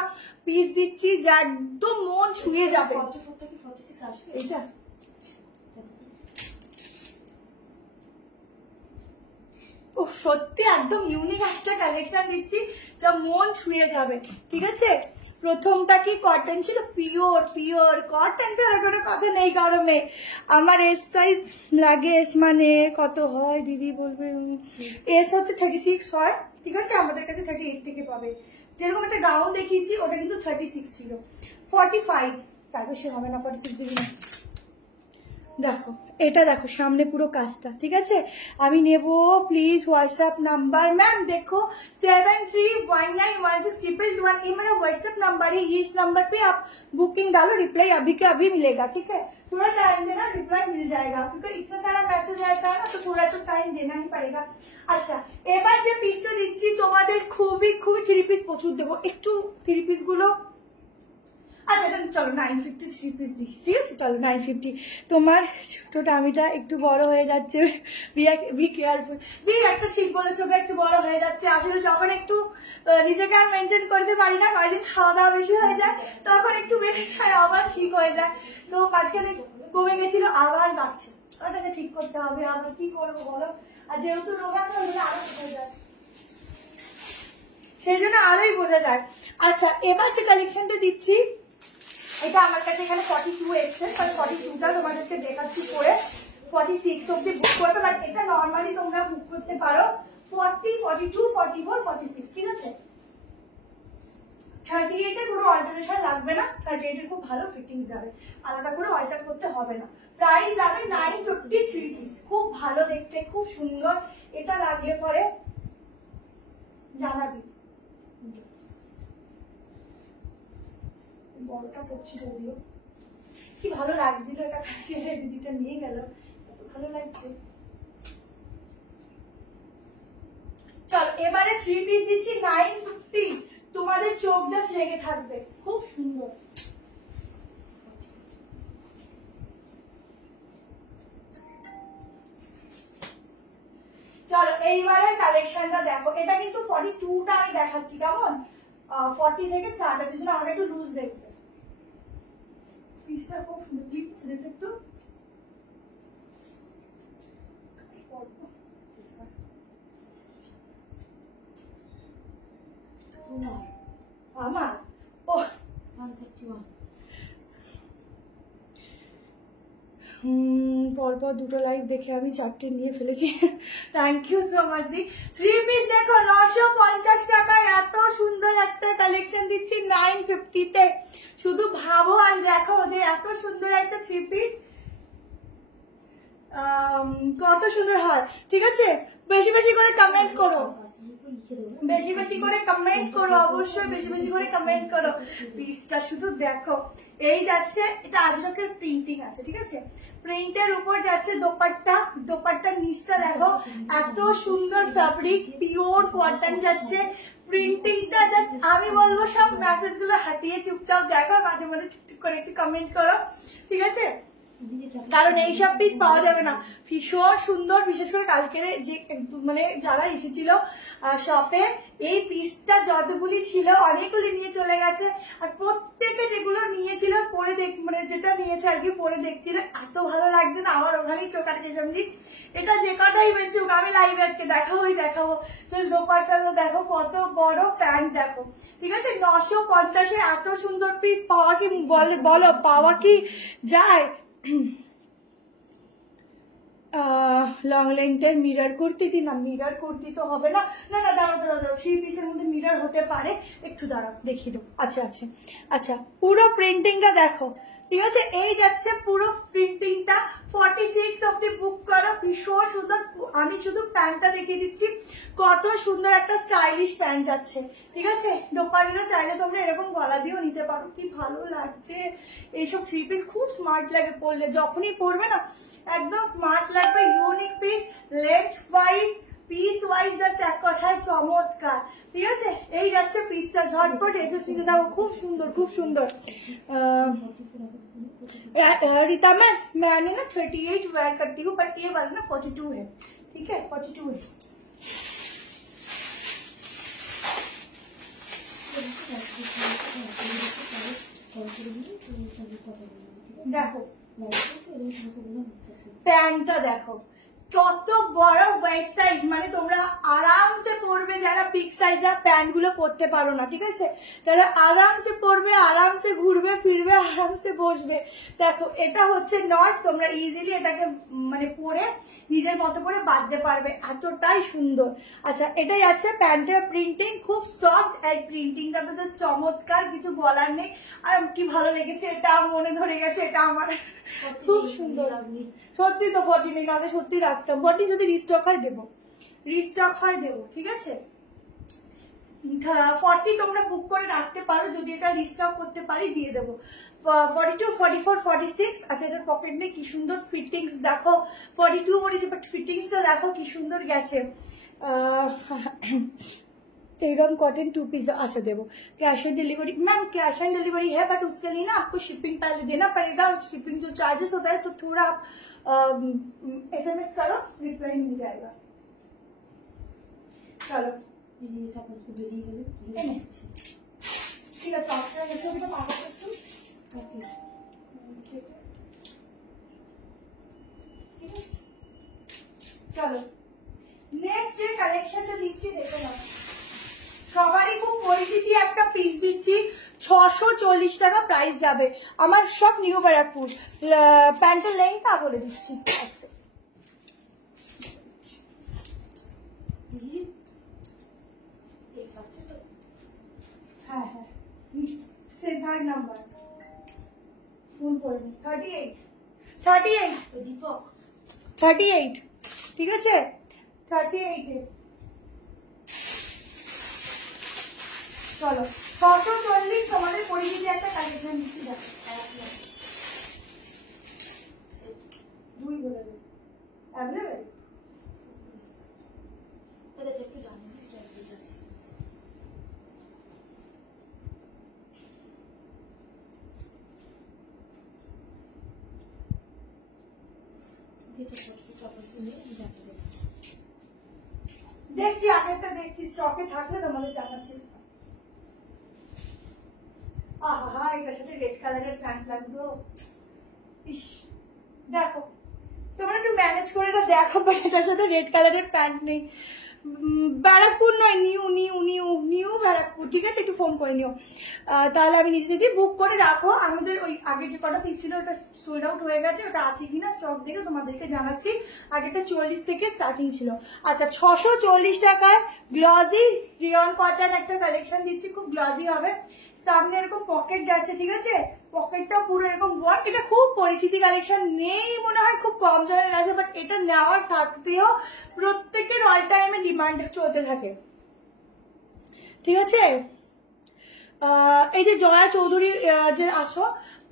পিস দিচ্ছি, যা একদম মন ছুঁয়ে যাবে। 44 কি 46 আসবে এইটা ও সত্যি একদম ইউনিক একটা কালেকশন দিচ্ছি, যা মন ছুঁয়ে যাবে, ঠিক আছে। প্রথমটা কি কটন ছিল, পিওর পিওর কটন ছাড়া কোনো কথা নেই গরমে। আমার এস সাইজ লাগে, এস মানে কত হয় দিদি বলবে, এস হচ্ছে 36 হয়, ঠিক আছে। আমাদের কাছে 38 থেকে পাবে। যেরকম একটা গাউন দেখিয়েছি ওটা কিন্তু 36 ছিল। 45 তার বেশি হবে না, 46 দিবি না। দেখো এটা দেখো সামনে পুরো কাজটা, ঠিক আছে। আমি নেব प्लीज व्हाट्सएप नंबर मैम, देखो 73191622 ये मेरा व्हाट्सएप नंबर है। इस नंबर पे आप बुकिंग डालो, रिप्लाई अभी के अभी मिलेगा, ठीक है। थोड़ा टाइम देना, रिप्लाई मिल जाएगा, क्योंकि इतना सारा मैसेज आता है ना, तो थोड़ा तो टाइम देना ही पड़ेगा। আচ্ছা এবার যে পিসটা দিচ্ছি তোমাদের খুবই খুবই থ্রি পিস প্রচুর দেবো, একটু থ্রি পিস গুলো। আচ্ছা চলো 950 থ্রি পিস দিই, ঠিক আছে। চলো 950। তোমার ছোট টামিটা একটু বড় হয়ে যাচ্ছে, বি কেয়ারফুল। দিদি একটা ঠিক বলেছো, একটু বড় হয়ে যাচ্ছে। আসলে যখন একটু নিজেকে আর মেনটেন করতে পারি না, কয়েকদিন খাওয়া দাওয়া বেশি হয়ে যায়, তখন একটু বেড়ে যায়, আবার ঠিক হয়ে যায়। তো মাঝখানে কমে গেছিল, আবার বাড়ছে, ওটাকে ঠিক করতে হবে। আবার কি করবো বলো, আর যেহেতু রোগা তো আরো বোঝা যায়, সেই জন্য আরোই বোঝা যায়। আচ্ছা এবার যে কালেকশনটা দিচ্ছি, এটা আমার কাছে এখানে 42 এসছে, 42টা তোমাদেরকে দেখাচ্ছি পরে। 46 অব্দি বুক করবে, বাট এটা নর্মালি তোমরা বুক করতে পারো 40, 42, 44, 46, ঠিক আছে। 38 এর কোনো অল্টারেশন লাগবে না, 38 এর খুব ভালো ফিটিংস যাবে, আলাদা করে অল্টার করতে হবে না। প্রাইস যাবে 950 পিস, খুব ভালো দেখতে, খুব সুন্দর। এটা লাগলে পরে জানাবি। বড়টা করছি যদিও, কি ভালো লাগছিল এটা খাইয়ে, দিদিটা নিয়ে গেল, এত ভালো লাগছে। চলো এবারে 3 পিস দিচ্ছি 950, তোমাদের চোখ জাস্ট লেগে থাকবে, খুব সুন্দর। চলো এইবারের কালেকশনটা দেখো, এটা কিন্তু 42টা আমি দেখাচ্ছি, কেমন 40 থেকে স্টার্ট আছে, জন্য আমরা একটু লুজ দেখবে। পিসটা খুব সুন্দর, প্লিজ দেখতে একটু। আমার ও 131 পরপর দুটো লাইভ দেখে আমি 4টে নিয়ে ফেলেছি। থ্যাংক ইউ সো মাচ দি। 3 পিস দেখো 950 টাকায় এত সুন্দর একটা কালেকশন দিচ্ছি 950 তে। শুধু ভাবো আর দেখো যে এত সুন্দর একটা 3 পিস, কত সুন্দর হয়। ঠিক আছে, বেশি বেশি করে কমেন্ট করো, বেশি বেশি করে কমেন্ট করো, অবশ্যই বেশি বেশি করে কমেন্ট করো। পিসটা শুধু দেখো, এই যাচ্ছে, এটা আজরকের প্রিন্টিং আছে, ঠিক আছে, প্রিন্টের উপর যাচ্ছে দোপাট্টা, দোপাট্টার নিচটা দেখো, এত সুন্দর ফ্যাব্রিক, পিওর কটন যাচ্ছে, প্রিন্টিংটা জাস্ট আমি বলবো সব মেসেজ গুলো হাটিয়ে চুপচাপ দেখো, মাঝে মাঝে টুকটুক করে একটু কমেন্ট করো, ঠিক আছে, কারণ এইসব পিস পাওয়া যাবে না। ভীষণ সুন্দর, বিশেষ করে কালকের যে মানে যারা এসেছিল শপে, এই পিসটা যতগুলি ছিল অনেকগুলি নিয়ে চলে গেছে, আর প্রত্যেকে যেগুলো নিয়েছিল পরে মানে যেটা নিয়েছে আর কি পরে দেখছিল, এত ভালো লাগছে না আমার, ওখানেই চোখ আটকে যাচ্ছি। এটা যে কটাই বেচুক আমি লাইভে আজকে দেখাবোই দেখাবো। দোপাট্টাটা দেখো কত বড়, প্যান্ট দেখো, ঠিক আছে, 950-এ এত সুন্দর পিস পাওয়া কি বলো, পাওয়া কি যায়? লং লেন্থের মিরর কুর্তি দিন না, মিরর কুর্তি তো হবে না, না না দাঁড়াও দাঁড়াও দাঁড়াও, 3 পিসের মধ্যে মিরর হতে পারে, একটু দাঁড়াও দেখিয়ে দেবো। আচ্ছা আচ্ছা আচ্ছা, পুরো প্রিন্টিংটা দেখো, ঠিক আছে, এই যাচ্ছে পুরো প্রিন্টিংটা, 46 অব্দি বুক করো, ভীষণ সুন্দর। আমি শুধু প্যান্টটা দেখিয়ে দিচ্ছি, কত সুন্দর একটা স্টাইলিশ প্যান্ট যাচ্ছে, ঠিক আছে, দোপাট্টাটা চাইলে তোমরা এরকম গলা দিয়েও নিতে পারো, কি ভালো লাগছে। এইসব 3 পিস খুব স্মার্ট লাগে পরলে, যখনই পরবে না একদম স্মার্ট লাগবে, unique piece, length wise piece wise just এক কথায় চমৎকার, ঠিক আছে। এই যাচ্ছে পিসটা, ঝটপট এসে কিনে দাও, খুব সুন্দর খুব সুন্দর। रीता मैंने ना 38 वेयर करती हूँ, बट ये वाला ना 42 है, ठीक है, 42 है। দেখো প্যান্টটা দেখো কত বড় ওয়েস্ট সাইজ, মানে তোমরা আরামসে পরবে, যারা বিগ সাইজের প্যান্ট গুলো পরতে পারো না, ঠিক আছে, তারা আরামসে পরবে, আরামসে ঘুরবে ফিরবে, আরামসে বসবে। দেখো এটা হচ্ছে নট, তোমরা ইজিলি এটাকে মানে পরে নিজের মতো করে বাঁধতে পারবে, এতটাই সুন্দর। আচ্ছা এটাই আছে প্যান্টের প্রিন্টিং, খুব সফট, আর প্রিন্টিংটা তো জাস্ট চমৎকার, কিছু বলার নেই। আর কি ভালো লেগেছে, এটা মনে ধরে গেছে, এটা আমার খুব সুন্দর, সত্যি তো 40 নেই, নাহলে সত্যি রাখতাম, 40 যদি রিস্টক হয় দেবো, রিস্টক হয় দেবো, ঠিক আছে। 40 তোমরা বুক করে রাখতে পারো, যদি এটা রিস্টক করতে পারি দিয়ে দেবো। 42, 44, 46, আচ্ছা এটার পকেট নেই, কি সুন্দর ফিটিংস দেখো, 42 বলেছি বাট ফিটিংসটা দেখো কি সুন্দর গেছে। तेरम कॉटन 2 पीस, अच्छा देवो। Cash on delivery ma'am, cash on delivery है, बट उसके लिए ना आपको शिपिंग पहले देना पड़ेगा, शिपिंग जो चार्जेस होता है तो थोड़ा आप SMS करो, रिप्लाई मिल जाएगा। चलो ठीक है, चलो नेक्स्ट যে কালেকশনটা দিচ্ছি দেখো না, সবারই খুব পরিচিতি একটা পিস দিচ্ছি, 640 টাকা প্রাইস যাবে। আমার সব নিউ ব্যারাকপুর, প্যান্টের লেন্থটা বলে দিচ্ছি, হ্যাঁ হ্যাঁ সেভার নাম্বার ফোন করে 38 দীপক 38, ঠিক আছে, 38 এ চলো 640 তোমাদের পরিচিতি একটা কালেকশন দিচ্ছি। দেখো দুই বলে দেবে অ্যাভেলেবেল তাহলে একটু জানি ঠিক আছে। দেখছি আগেরটা দেখছি, স্টকে থাকলে তোমাদের জানাচ্ছি। আহা এটার সাথে রেড কালারের প্যান্ট লাগলো। ইস দেখো তোমরা একটু ম্যানেজ করে এটা দেখো, বাট এটার সাথে রেড কালারের প্যান্ট নেই। ব্যারাকপুর নয়, new new new new Barrackpore, ঠিক আছে? একটু ফোন করে নিও, তাহলে আমি নিজে যদি বুক করে রাখো। আমাদের ওই আগের যে কটা পিস ছিল ওটা সোল্ড আউট হয়ে গেছে, ওটা আছে কিনা স্টক দেখে তোমাদেরকে জানাচ্ছি। আগেরটা 40 থেকে স্টার্টিং ছিল। আচ্ছা 640 টাকায় গ্লসি রিয়ন কটন একটা কালেকশন দিচ্ছি, খুব গ্লসি হবে। সামনে এরকম পকেট যাচ্ছে, ঠিক আছে? পকেটটা পুরো এরকম ওয়ার্ক। এটা খুব পরিচিতি কালেকশন, নেই মনে হয়, খুব কম জনের আছে, বাট এটা নেওয়ার থাকতেও প্রত্যেকের অল টাইমে ডিমান্ড চলতে থাকে, ঠিক আছে? এই যে জয়া চৌধুরী যে আছো,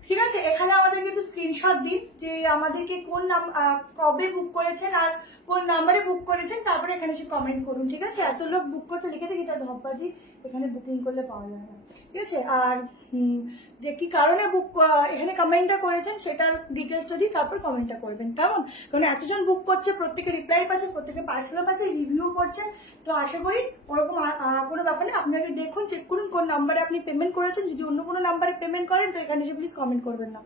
ঠিক আছে, এখানে আমাদের কিন্তু স্ক্রিনশট দিন যে আমাদেরকে কোন কবে বুক করেছেন আর কোন নাম্বারে বুক করেছেন, তারপরে এখানে এসে কমেন্ট করুন, ঠিক আছে? এত লোক বুক করতে লিখেছে যেটা ধপবাজি, এখানে বুকিং করলে পাওয়া যায় না, ঠিক আছে? আর যে কি কারণে বুক এখানে কমেন্টটা করেছেন সেটার ডিটেলসটা দিই, তারপর কমেন্টটা করবেন, কেমন? কারণ এতজন বুক করছে, প্রত্যেকে রিপ্লাই পাচ্ছে, প্রত্যেকে পার্সেলও পাচ্ছে, রিভিউ করছেন, তো আশা করি ওরকম কোনো ব্যাপার নেই। আপনাকে দেখুন, চেক করুন কোন নাম্বারে আপনি পেমেন্ট করেছেন। যদি অন্য কোনো নাম্বারে পেমেন্ট করেন তো এখানে এসে প্লিজ কমেন্ট করবেন না।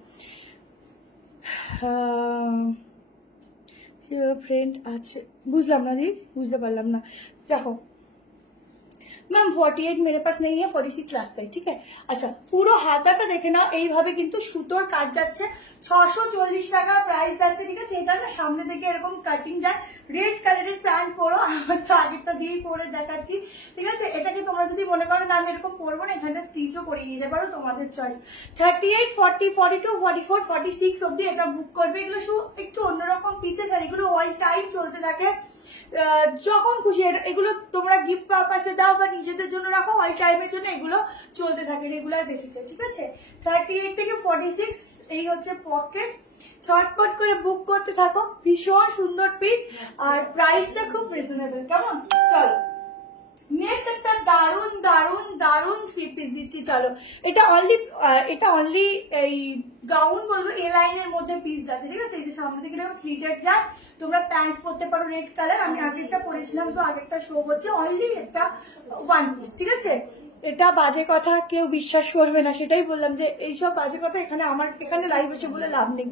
ফ্রেন্ড আছে, বুঝলাম না দি, বুঝতে পারলাম না। দেখো मैम 48 मेरे पास नहीं है, 46 लास्ट साइज, ठीक है? अच्छा পুরো হাতাটা দেখে নাও, এইভাবে কিন্তু সুতোর কাজ যাচ্ছে, 640 টাকা প্রাইস যাচ্ছে, ঠিক আছে? এটা না সামনে থেকে এরকম কাটিং যায়, রেড কালারের প্যান্ট পরো, আমার তো আগেরটা দিয়েই পরে দেখাচ্ছি, ঠিক আছে? এটাকে তোমরা যদি মনে করো না আমি এরকম পরবো না, এখানে স্টিচও করে নিতে পারো, তোমাদের চয়েস। 38, 40, 42, 44, 46 অব্দি এটা বুক করবে। এগুলো শুধু একটু অন্যরকম পিসেস, আর এগুলো অল টাইম চলতে থাকে, যখন খুশি। এগুলো তোমরা গিফট পারপাসে দাও বা নিজেদের জন্য রাখো, অল টাইমের জন্য এগুলো চলতে থাকে রেগুলার বেসিসে, ঠিক আছে? 38 থেকে 46 এই হচ্ছে পকেট, ছটপট করে বুক করতে থাকো, ভীষণ সুন্দর পিস আর প্রাইসটা খুব রিজনেবল, কেমন? চলো নেক্সট একটা দারুন দারুন দারুন থ্রি পিস দিচ্ছি, চলো। এটা অনলি এই গাউন বলবো, এ লাইনের মধ্যে পিস আছে, ঠিক আছে? এই যে সামনে থেকে স্লিটেড যায়, তোমরা প্যান্ট পরতে পারো রেড কালার, আমি আগেরটা পরেছিলাম তো আগেরটা শো হচ্ছে, অনলি একটা ওয়ান পিস, ঠিক আছে? এটা বাজে কথা কেউ বিশ্বাস করবে না, সেটাই বললাম যে এইসব বাজে কথা এখানে লাইভ এসে বলে লাভ নেই।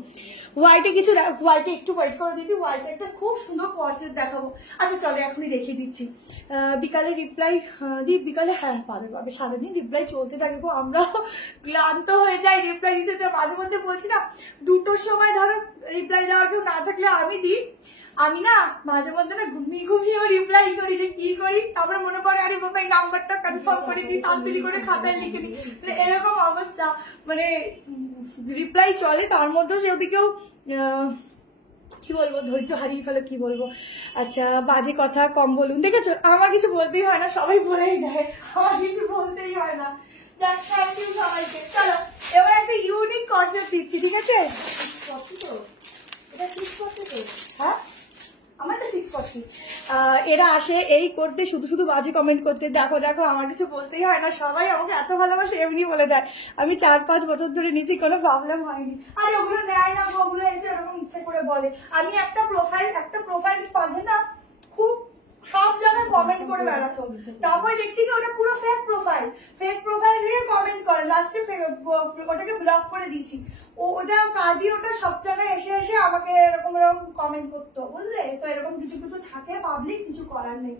হোয়াইটে কিছু, হোয়াইটে একটু হোয়াইট করে দিদি, হোয়াইটে একটা খুব সুন্দর কর্সেট দেখাবো। আচ্ছা চলো এখনই দেখিয়ে দিচ্ছি। বিকালে রিপ্লাই বিকালে, হ্যাঁ পাবে, সারাদিন রিপ্লাই চলতে থাকবো, আমরা ক্লান্ত হয়ে যাই রিপ্লাই দিতে। মাঝে মধ্যে বলছি না, 2টোর সময় ধরো রিপ্লাই দেওয়ার কেউ না থাকলে আমি দিই, আমি না মাঝে মধ্যে না ঘুমিয়েও রিপ্লাই করি, যে কি করি, তারপরে মনে পড়ে আরে বাবা এই নাম্বারটা কনফার্ম করেছি, তাড়াতাড়ি করে খাতায় লিখে নিই, এরকম অবস্থা। মানে রিপ্লাই চলে, তার মধ্যেও যদি কেউ কি বলবো ধৈর্য হারিয়ে ফেলো, কি বলবো। আচ্ছা বাজে কথা কম বলুন, দেখেছো আমার কিছু বলতেই হয় না, সবাই বলেই দেয়, আমার কিছু বলতেই হয় না। থ্যাংক ইউ সবাইকে। চলো এবার একটা ইউনিক কনসেপ্ট দিচ্ছি, ঠিক আছে? এটা 640 তো, হ্যাঁ আমার তো 640। এরা আসে এই করতে, শুধু বাজে কমেন্ট করতে, দেখো দেখো আমার কিছু বলতেই হয় না, সবাই আমাকে এত ভালোবাসে, এমনি বলে দেয়। আমি 4-5 বছর ধরে নিচে, কোনো প্রবলেম হয়নি। আরে ওগুলো নেয় না, ওগুলো এসে ওরকম ইচ্ছে করে বলে। আমি একটা প্রোফাইল পাশে না খুব সব জায়গায় কমেন্ট করে বেড়াতো, তারপরে দেখছি যে ওটা পুরো ফেক প্রোফাইল দিয়ে কমেন্ট করে, লাস্টে ওটাকে ব্লক করে দিয়েছি। ওটা কাজই, ওটা সব জায়গায় এসে আমাকে এরকম কমেন্ট করতো, বুঝলে? তো এরকম কিছু থাকে, পাবলিক, কিছু করার নেই।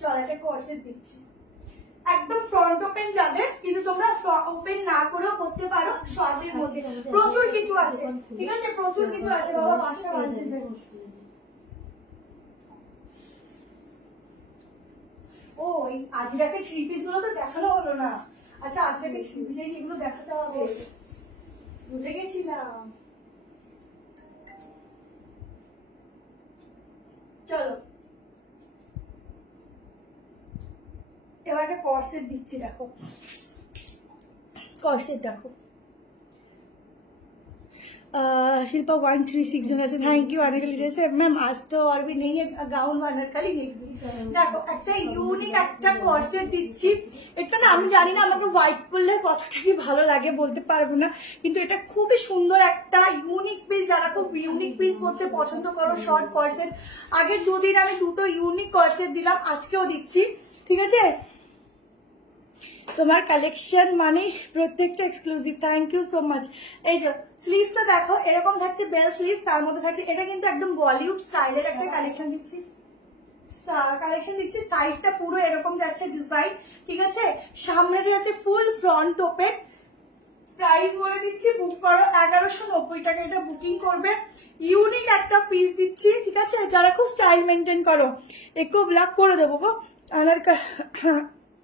চল একটা কর্সেট দিচ্ছি, একদম ফ্রন্ট ওপেন যাবে, কিন্তু তোমরা ওপেন না করেও করতে পারো, শর্টের মধ্যে প্রচুর কিছু আছে, ঠিক আছে? প্রচুর কিছু আছে বাবা, 5টা বাজতেছে। ও এই আজরাকে থ্রি পিস গুলো তো দেখানো হলো না। আচ্ছা আজরাকে থ্রি পিস এগুলো দেখাতে হবে, ভুলে গেছিলাম। চলো একটা কর্সেট দিচ্ছি, দেখো কর্সেট দেখো। शिल्पा 136 जो है थैंक यू आने के लिए। जैसे मैम आज तो और भी नहीं है गाउन अनारकली नेक्स्ट দেখো একটা ইউনিক একটা কর্সেট দিচ্ছি। এটা না আমি জানি না আমাকে হোয়াইট পরলে কতটা কি ভালো লাগে বলতে পারবো না, কিন্তু এটা খুবই সুন্দর একটা ইউনিক পিস। যারা খুব ইউনিক পিস পরতে পছন্দ করো শর্ট কর্সেট, আগে দুদিন আমি দুটো ইউনিক কর্সেট দিলাম, আজকেও দিচ্ছি, ঠিক আছে। তোমার কালেকশন মানে প্রত্যেকটা exclusive, thank you so much. এই যে স্লিভসটা দেখো এরকম থাকছে, বেল স্লিভস, তার মধ্যে থাকছে এটা কিন্তু একদম বলিউড স্টাইলের একটা কালেকশন দিচ্ছি, সাইডটা পুরো এরকম যাচ্ছে ডিজাইন, ঠিক আছে। সামনেটা যাচ্ছে ফুল ফ্রন্ট ওপেন। প্রাইস বলে দিচ্ছি, বুক করো 1190 টাকা, এটা বুকিং করবে। ইউনিক একটা পিস দিচ্ছি, ঠিক আছে। যারা খুব স্টাইল মেনটেন করো একটু ব্ল্যাক করে দেবো গো।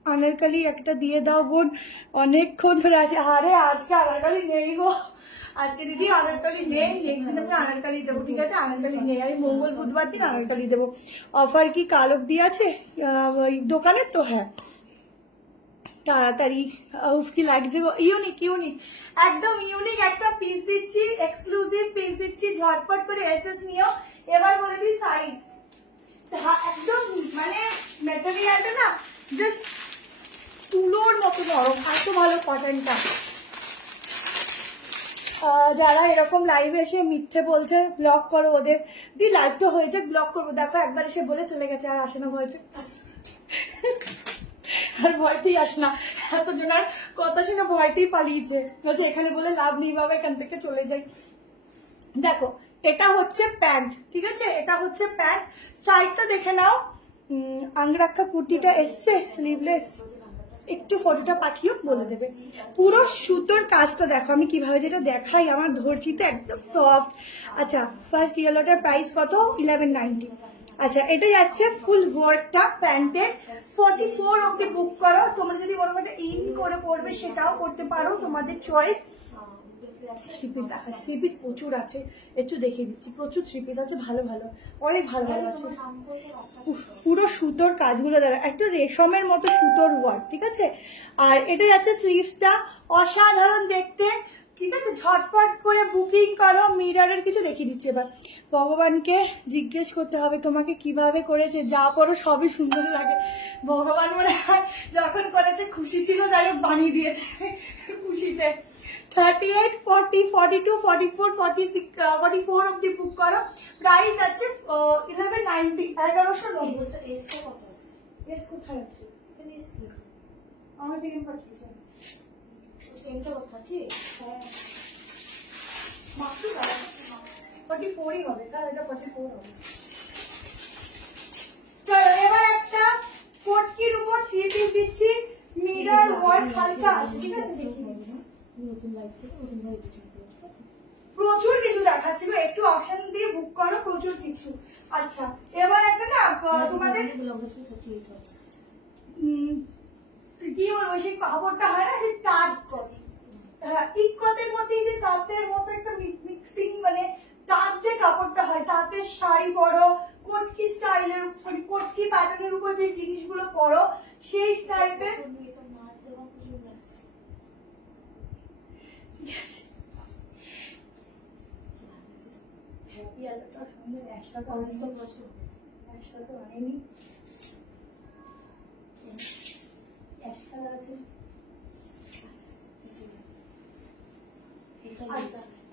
আনারকালি একটা দিয়ে দাও বোন, অনেকক্ষণ ধরে আছে। আরে আজকে আনারকালি নেই গো, আজকে দিদি আনারকালি নেই, নেক্সট দিন আমরা আনারকালি দেবো, ঠিক আছে। আনারকালি নেই, আমি মঙ্গল বুধবার দিন আনারকালি দেবো। অফার কি কাল অব্দি আছে ওই দোকানে? তো হ্যাঁ তাড়াতাড়ি। উফ কি লাগছে গো, ইউনিক ইউনিক একদম ইউনিক একটা পিস দিচ্ছি, এক্সক্লুসিভ পিস দিচ্ছি, ঝটপট করে এসএস নিও। এবার বলে দিই সাইজ, একদম মানে ম্যাটেরিয়ালটা না জাস্ট তুলোর মতো নরম, এত ভালো কটনটা। যারা এরকম লাইভে এসে মিথ্যে বলছে ব্লক করো ওদের, দি লাইভ তো হয়ে যাক, ব্লক করবো। দেখো একবার এসে বলে চলে গেছে, আর আসে না ভয়তে, আর ভয়তেই আস না, এতজন আর কথা শুনে ভয়তেই পালিয়েছে, এখানে বলে লাভ নেই বাবা, এখান থেকে চলে যাই। দেখো এটা হচ্ছে প্যান্ট, ঠিক আছে, এটা হচ্ছে প্যান্ট। সাইডটা দেখে নাও, আংরাক্ষা কুর্তিটা এসছে স্লিভলেস, একটু ফটোটা পাঠিও বলে দেবে। পুরো সুতোর কাজটা দেখো, আমি কিভাবে যেটা দেখাই আমার ধরছিতে একদম সফট। আচ্ছা ফার্স্ট ইয়েলোটার প্রাইস কত? 1190। আচ্ছা এটা যাচ্ছে ফুল ওয়ার্কটা প্যান্টের, 44 অব্দি বুক করো। তোমরা যদি মনে করো ইন করে পড়বে সেটাও করতে পারো, তোমাদের চয়েস। থ্রি পিস দেখা, থ্রি পিস প্রচুর আছে, একটু দেখিয়ে দিচ্ছি, প্রচুর থ্রি পিস আছে, ভালো ভালো, অনেক ভালো ভালো আছে। পুরো সুতোর কাজগুলো দেখা, একটা রেশমের মতো সুতোর ওয়ার্ক, ঠিক আছে। আর এটা যাচ্ছে স্লিভসটা, অসাধারণ দেখতে, ঠিক আছে। ঝটপট করে বুকিং করো। মিররের কিছু দেখিয়ে দিচ্ছি এবার। ভগবানকে জিজ্ঞেস করতে হবে তোমাকে কিভাবে করেছে, যা পড়ো সবই সুন্দর লাগে। ভগবান মনে হয় যখন করেছে খুশি ছিল, যাই হোক বানিয়ে দিয়েছে খুশিতে। 38, 40, 42, 44, 46, 44 অব্দি বুক করো। প্রাইস আছে 1190, 1190। এস কোথায় আছে? আমার দিকে পাঠিয়েছে পেনটা কথা, ঠিক হ্যাঁ, মাত্র 44ই হবে, কারণ এটা 44 হবে। চলো এবার একটা কোটকির উপর থ্রি পিস দিচ্ছি, মিরর ওয়ার্ক হালকা আছে, ঠিক আছে। দেখিয়ে দিচ্ছি, প্রচুর কিছু দেখাচ্ছিল, একটু অপশন দিয়ে বুক করো, প্রচুর কিছু। আচ্ছা এবার একটা না তোমাদের কি বলবো, সেই কাপড়টা হয় না, সেই তাঁত কত, ইকতের মধ্যে যে তাঁতের মতো একটা মিক্সিং, মানে তাঁত যে কাপড়টা হয়, তাঁতের শাড়ি পরো, কোটকি স্টাইলের উপর, কোটকি প্যাটার্নের উপর যে জিনিসগুলো পরো, সেই টাইপের।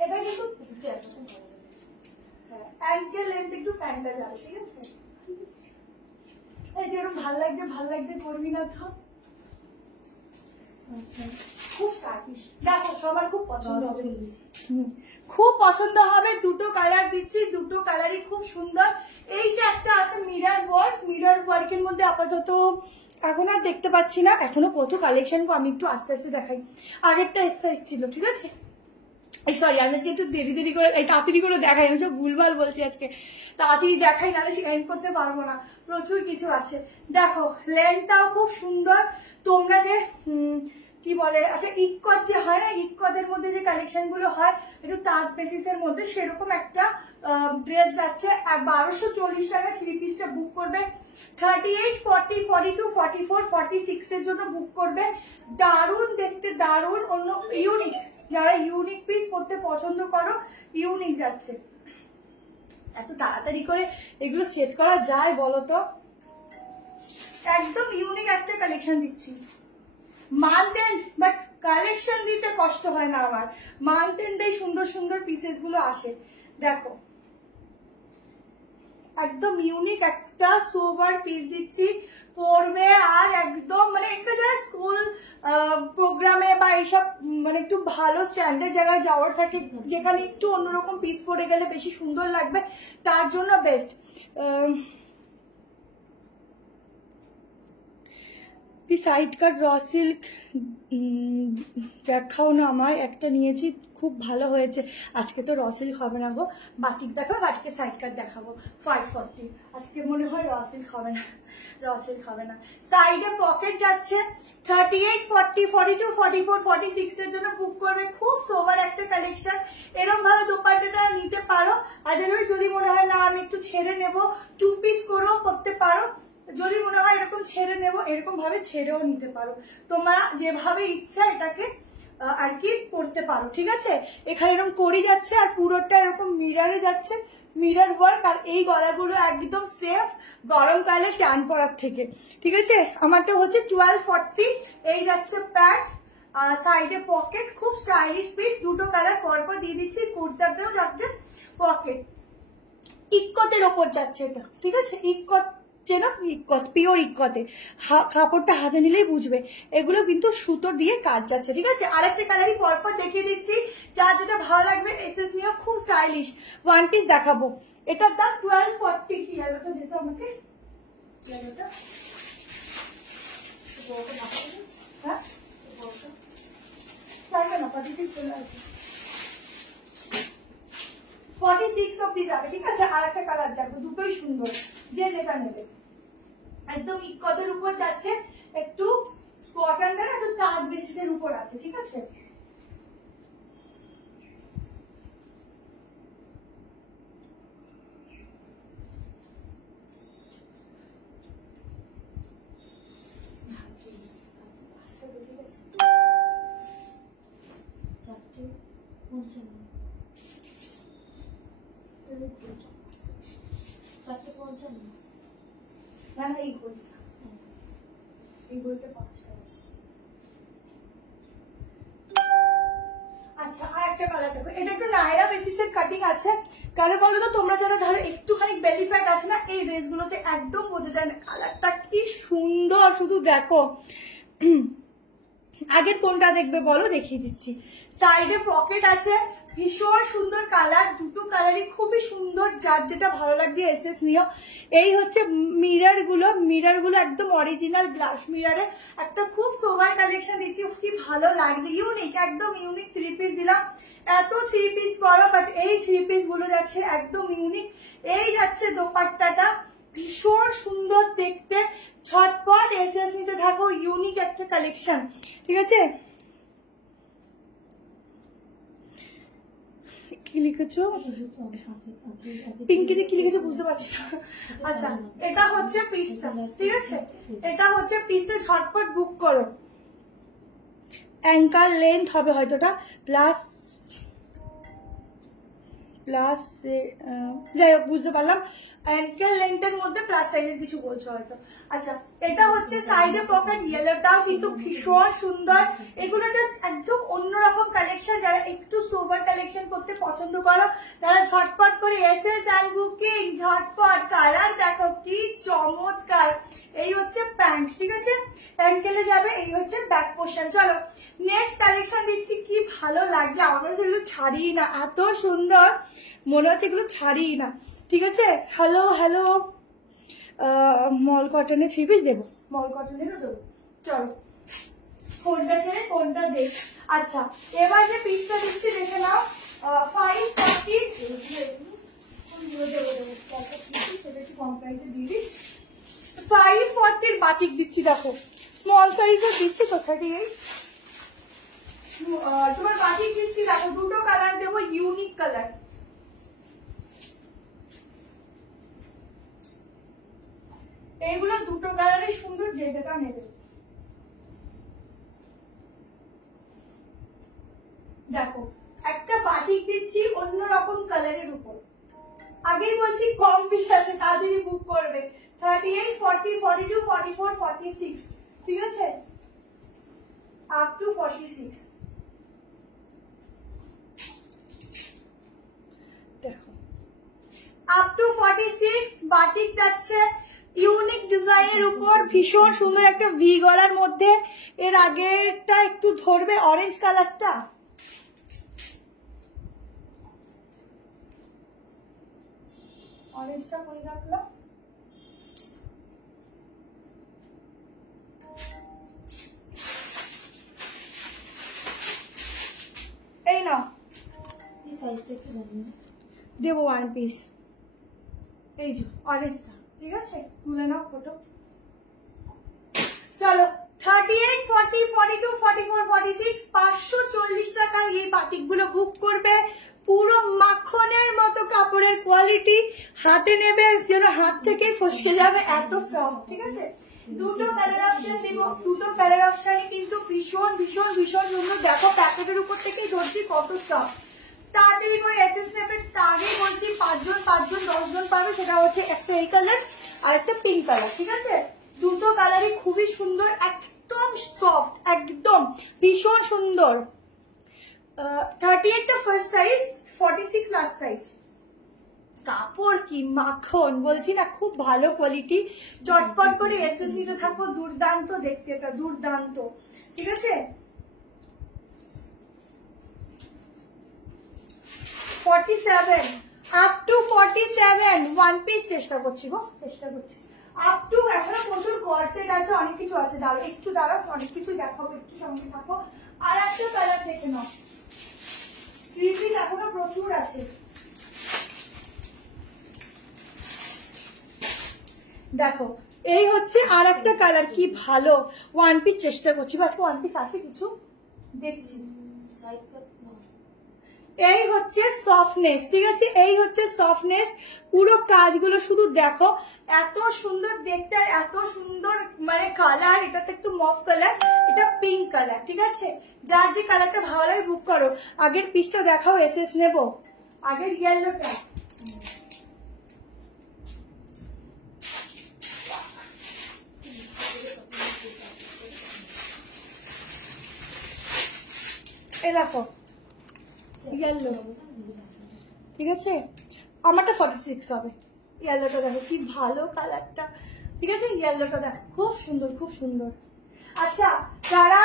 এটা কিন্তু অ্যাঙ্কেল লেন্থ একটু প্যান্টটা যাবে, ঠিক আছে। এই যে এরকম ভাল লাগছে করবি না তো, খুব স্টাইলিশ। দেখো সবার খুব পছন্দ হবে, খুব পছন্দ হবে। দুটো কালার দিচ্ছি, দুটো কালারই খুব সুন্দর। এইটা একটা আছে মিরর ওয়ার্ক, মিরর ওয়ার্কের মধ্যে আপাতত এখন আর দেখতে পাচ্ছি না, এখনো কত কালেকশন, আমি একটু আস্তে আস্তে দেখাই। আগেরটা এস সাইজ ছিল, ঠিক আছে। সরি আমি আজকে একটু দেরি করে, এই তাড়াতাড়ি করে দেখাই, আমি সব ভুলভাল বলছি আজকে, তাড়াতাড়ি দেখাই, নাহলে এন্ড করতে পারবো না, প্রচুর কিছু আছে। দেখো লেন্থটাও খুব সুন্দর। তোমরা যে কি বলে একটা ইক্কত যে হয় না, ইক্কতের মধ্যে যে কালেকশন গুলো হয় একটু তাঁত বেসিসের মধ্যে, সেরকম একটা ড্রেস যাচ্ছে। আর 1240 টাকা থ্রি পিসটা বুক করবে। 38, 40, 42, 44, 46 এর জন্য বুক করবে। দারুণ দেখতে, দারুণ, অন্য ইউনিক, যারা ইউনিক পিস পরতে পছন্দ করো, ইউনিক যাচ্ছে। এত তাড়াতাড়ি করে এগুলো সেট করা যায় বলো তো? একদম ইউনিক একটা কালেকশন দিচ্ছি। মান্থ এন্ড, বাট কালেকশন দিতে কষ্ট হয় না আমার, মান্থ এন্ডে সুন্দর সুন্দর পিসেস গুলো আসে। দেখো একদম ইউনিক একটা সোভার পিস দিচ্ছি, পরবে আর একদম মানে একটা যারা স্কুল প্রোগ্রামে বা এইসব মানে একটু ভালো স্ট্যান্ডার্ড জায়গায় যাওয়ার থাকে, যেখানে একটু অন্যরকম পিস পরে গেলে বেশি সুন্দর লাগবে, তার জন্য বেস্ট। সাইড কাট র সিল্ক দেখাও না আমায়, একটা নিয়েছি খুব ভালো হয়েছে। আজকে তো র সিল্ক হবে না গো, বাটিক দেখাবো, বাটিকে সাইড কাট দেখাবো 540। আজকে মনে হয় র সিল্ক হবে না, র সিল্ক হবে না। সাইডে পকেট যাচ্ছে 38, 40, 42, 44, 46 এর জন্য বুক করবে। খুব সোভার একটা কালেকশন, এরকম ভাবে দোপাট্টাটা নিতে পারো। আদারওয়াইজ যদি মনে হয় না আমি একটু ছেড়ে নেবো, 2 পিস করেও করতে পারো। যদি মনে হয় এরকম ছেড়ে নেবো, এরকম ভাবে ছেড়েও নিতে পারো, তোমরা যেভাবে ইচ্ছা এটাকে আর কি পড়তে পারো, ঠিক আছে। এখানে এরকম করি যাচ্ছে আর পুরোটা এরকম মিরারে যাচ্ছে, মিরার ওয়ার্ক। আর এই গলাগুলো একদম সেফ গরমকালে ট্যান পরার থেকে, ঠিক আছে। আমারটা হচ্ছে 1240, এই যাচ্ছে প্যান্ট, সাইডে পকেট, খুব স্টাইলিশ পিস, দুটো কালার পরপর দিয়ে দিচ্ছি। কুর্তাতেও যাচ্ছে পকেট, ইক্কতের ওপর যাচ্ছে এটা, ঠিক আছে। ইক্কত চেনো, ইক্কত, পিওর ইক্কতে, কাপড়টা হাতে নিলেই বুঝবে। এগুলো কিন্তু সুতো দিয়ে কাজ যাচ্ছে, ঠিক আছে। আরেকটা কালারই পরপর দেখিয়ে দিচ্ছি, যার যেটা ভালো লাগবে এসএস নিয়েও, খুব স্টাইলিশ ওয়ান পিস দেখাবো। এটার দাম 1240। কি ইয়েলোটা দিত আমাকে, ইয়েলোটা হ্যাঁ না, পাঠিয়ে চলে আসবে 46 অব্দি যাবে, ঠিক আছে। আর একটা কালার দেখো, দুটোই সুন্দর, যে যেটা নেবে। একদম ইক্কতের উপর যাচ্ছে, একটু কটনটা একটু তাঁত বেসিসের উপর আছে, ঠিক আছে। না না, এই বইটা 5 টাকা। আচ্ছা, আর একটা কালার দেখো, এটা একটু নায়রা বেসিসের কাটিং আছে। কারণ বলো তো, তোমরা যারা ধরো একটুখানি বেলি ফ্যাট আছে না, এই ড্রেসগুলোতে একদম বোঝা যায় না কালারটা কি সুন্দর, শুধু দেখো। আগের কোনটা দেখবে বলো, দেখিয়ে দিচ্ছি। সাইডে পকেট আছে, ভীষণ সুন্দর কালার, দুটো কালারই খুবই সুন্দর, যার যেটা ভালো লাগছে এসএস নিও। এই হচ্ছে মিরার গুলো একদম অরিজিনাল গ্লাস মিরারে, একটা খুব সোভার কালেকশন দিচ্ছি। কি ভালো লাগছে, ইউনিক, একদম ইউনিক 3 পিস দিলাম। এত 3 পিস পরো, বাট এই 3 পিস গুলো যাচ্ছে একদম ইউনিক। এই যাচ্ছে দোপাট্টাটা, ভীষণ সুন্দর দেখতে, ঝটপট এসএস নিতে থাকো, ইউনিক একটা কালেকশন, ঠিক আছে। কি লিখেছো, পিঙ্কিতে কি লিখেছো বুঝতে পারছি না। আচ্ছা, এটা হচ্ছে পিসটা, ঠিক আছে। এটা হচ্ছে পিসটা, ঝটপট বুক করো। অ্যাঙ্কাল লেন্থ হবে হয়তো ওটা, প্লাস যাই হোক বুঝতে পারলাম, অ্যাঙ্কেল লেন্থের মধ্যে প্লাস সাইজের কিছু বলছো হয়তো। আচ্ছা, এটা হচ্ছে সাইডে পকেট, ইয়েলোটাও কিন্তু ভীষণ সুন্দর। এগুলো জাস্ট একদম অন্যরকম কালেকশন, যারা একটু সোভার কালেকশন করতে পছন্দ করো, তারা ঝটপট করে এসএস অ্যান্ড বুকিং, ঝটপট। কালার দেখো কি চমৎকার। এই হচ্ছে প্যান্ট, ঠিক আছে, অ্যাঙ্কেলে যাবে। এই হচ্ছে ব্যাক পোর্শন। চলো নেক্সট কালেকশন দিচ্ছি, কি ভালো লাগছে আমার কাছে, এগুলো ছাড়িই না, এত সুন্দর মনে হচ্ছে এগুলো ছাড়িই না, ঠিক আছে। হ্যালো মল কটনের 3 পিস দেবো, মল কটনেরও দেবো। চলো কোনটা ছেড়ে কোনটা দেখ। আচ্ছা, এবার যে পিসটা দিচ্ছি দেখে নাও, 540, সেটা একটু কম প্রাইসে দিয়ে দিই। 540 বাটিক দিচ্ছি, দেখো স্মল সাইজের দিচ্ছি তো 38। তোমার বাটিক দিচ্ছি, দেখো দুটো কালার দেবো, ইউনিক কালার। এইগুলো দুটো কালারই সুন্দর, যে যেটা নেবে। দেখো একটা বাটিক দিচ্ছি অন্যরকম কালারের উপর। আগেই বলছি কম পিস আছে, তাড়াতাড়ি বুক করবে। 38, 40, 42, 44, 46, ঠিক আছে, আপ টু 46। দেখো আপ টু 46 বাটিক যাচ্ছে ইউনিক ডিজাইনের উপর, ভীষণ সুন্দর একটা ভি গলার মধ্যে। এর আগেরটা একটু ধরবে অরেঞ্জ কালারটা, অরেঞ্জটা করে রাখলাম। এই নাও, এই সাইজটা একটু জানি দেবো 1 পিস। এই যে অরেঞ্জটা, ঠিক আছে, তুলে নাও ফটো। চলো 38, 40, 42, 44, 46, 540 টাকা এই বাটিকগুলো বুক করবে। পুরো মাখনের মতো কাপড়ের কোয়ালিটি, হাতে নেবে যেন হাত থেকে ফসকে যাবে, এত সফট, ঠিক আছে। দুটো কালার অপশন দিব, দুটো কালার অপশনে কিন্তু ভীষণ ভীষণ ভীষণ সুন্দর। দেখো প্যাকেটের উপর থেকেই ধরছি কত সফট। তাড়াতাড়ি করে এসএস নেবে, আগেই বলছি 5 জন 10 জন পাবে। সেটা হচ্ছে একটা এই কালার আর একটা পিঙ্ক কালার, ঠিক আছে। দুটো কালারই খুবই সুন্দর, একদম সফট, একদম ভীষণ সুন্দর। 38টা ফার্স্ট সাইজ, 46 লাস্ট সাইজ। কাপড় কি মাখন, বলছি না, খুব ভালো কোয়ালিটি। চটপট করে এসএস নিতে থাকো, দুর্দান্ত দেখতে, এটা দুর্দান্ত, ঠিক আছে। 47 আপ টু 47 ওয়ান পিস চেষ্টা করছি গো, চেষ্টা করছি। আপ টু এখনো প্রচুর কর্সেট আছে, অনেক কিছু আছে। দাঁড়াও একটু, দাঁড়াও, অনেক কিছু দেখাবো, একটু সঙ্গে থাকো। আর একটা কালার দেখে নাও, রিপিট এখনো প্রচুর আছে। দেখো এই হচ্ছে আর একটা কালার, কি ভালো। ওয়ান পিস চেষ্টা করছি, আজকে ওয়ান পিস আছে কিছু, দেখছি। সাইড কাট না, এই হচ্ছে সফটনেস, ঠিক আছে, এই হচ্ছে সফটনেস। পুরো কাজগুলো শুধু দেখো, এত সুন্দর দেখতে, আর এত সুন্দর মানে কালার। এটা তো একটু মফ কালার, এটা পিঙ্ক কালার, ঠিক আছে। যার যে কালারটা ভালো লাগে বুক করো। আগের পিসটা দেখাও, এসএস নেবো। আগের ইয়েলোটা, এ দেখো ইয়েলো, ঠিক আছে। আমারটা 46 হবে। ইয়েলোটা দেখো কি ভালো কালারটা, ঠিক আছে। ইয়েলোটা দেখো খুব সুন্দর, খুব সুন্দর। আচ্ছা, যারা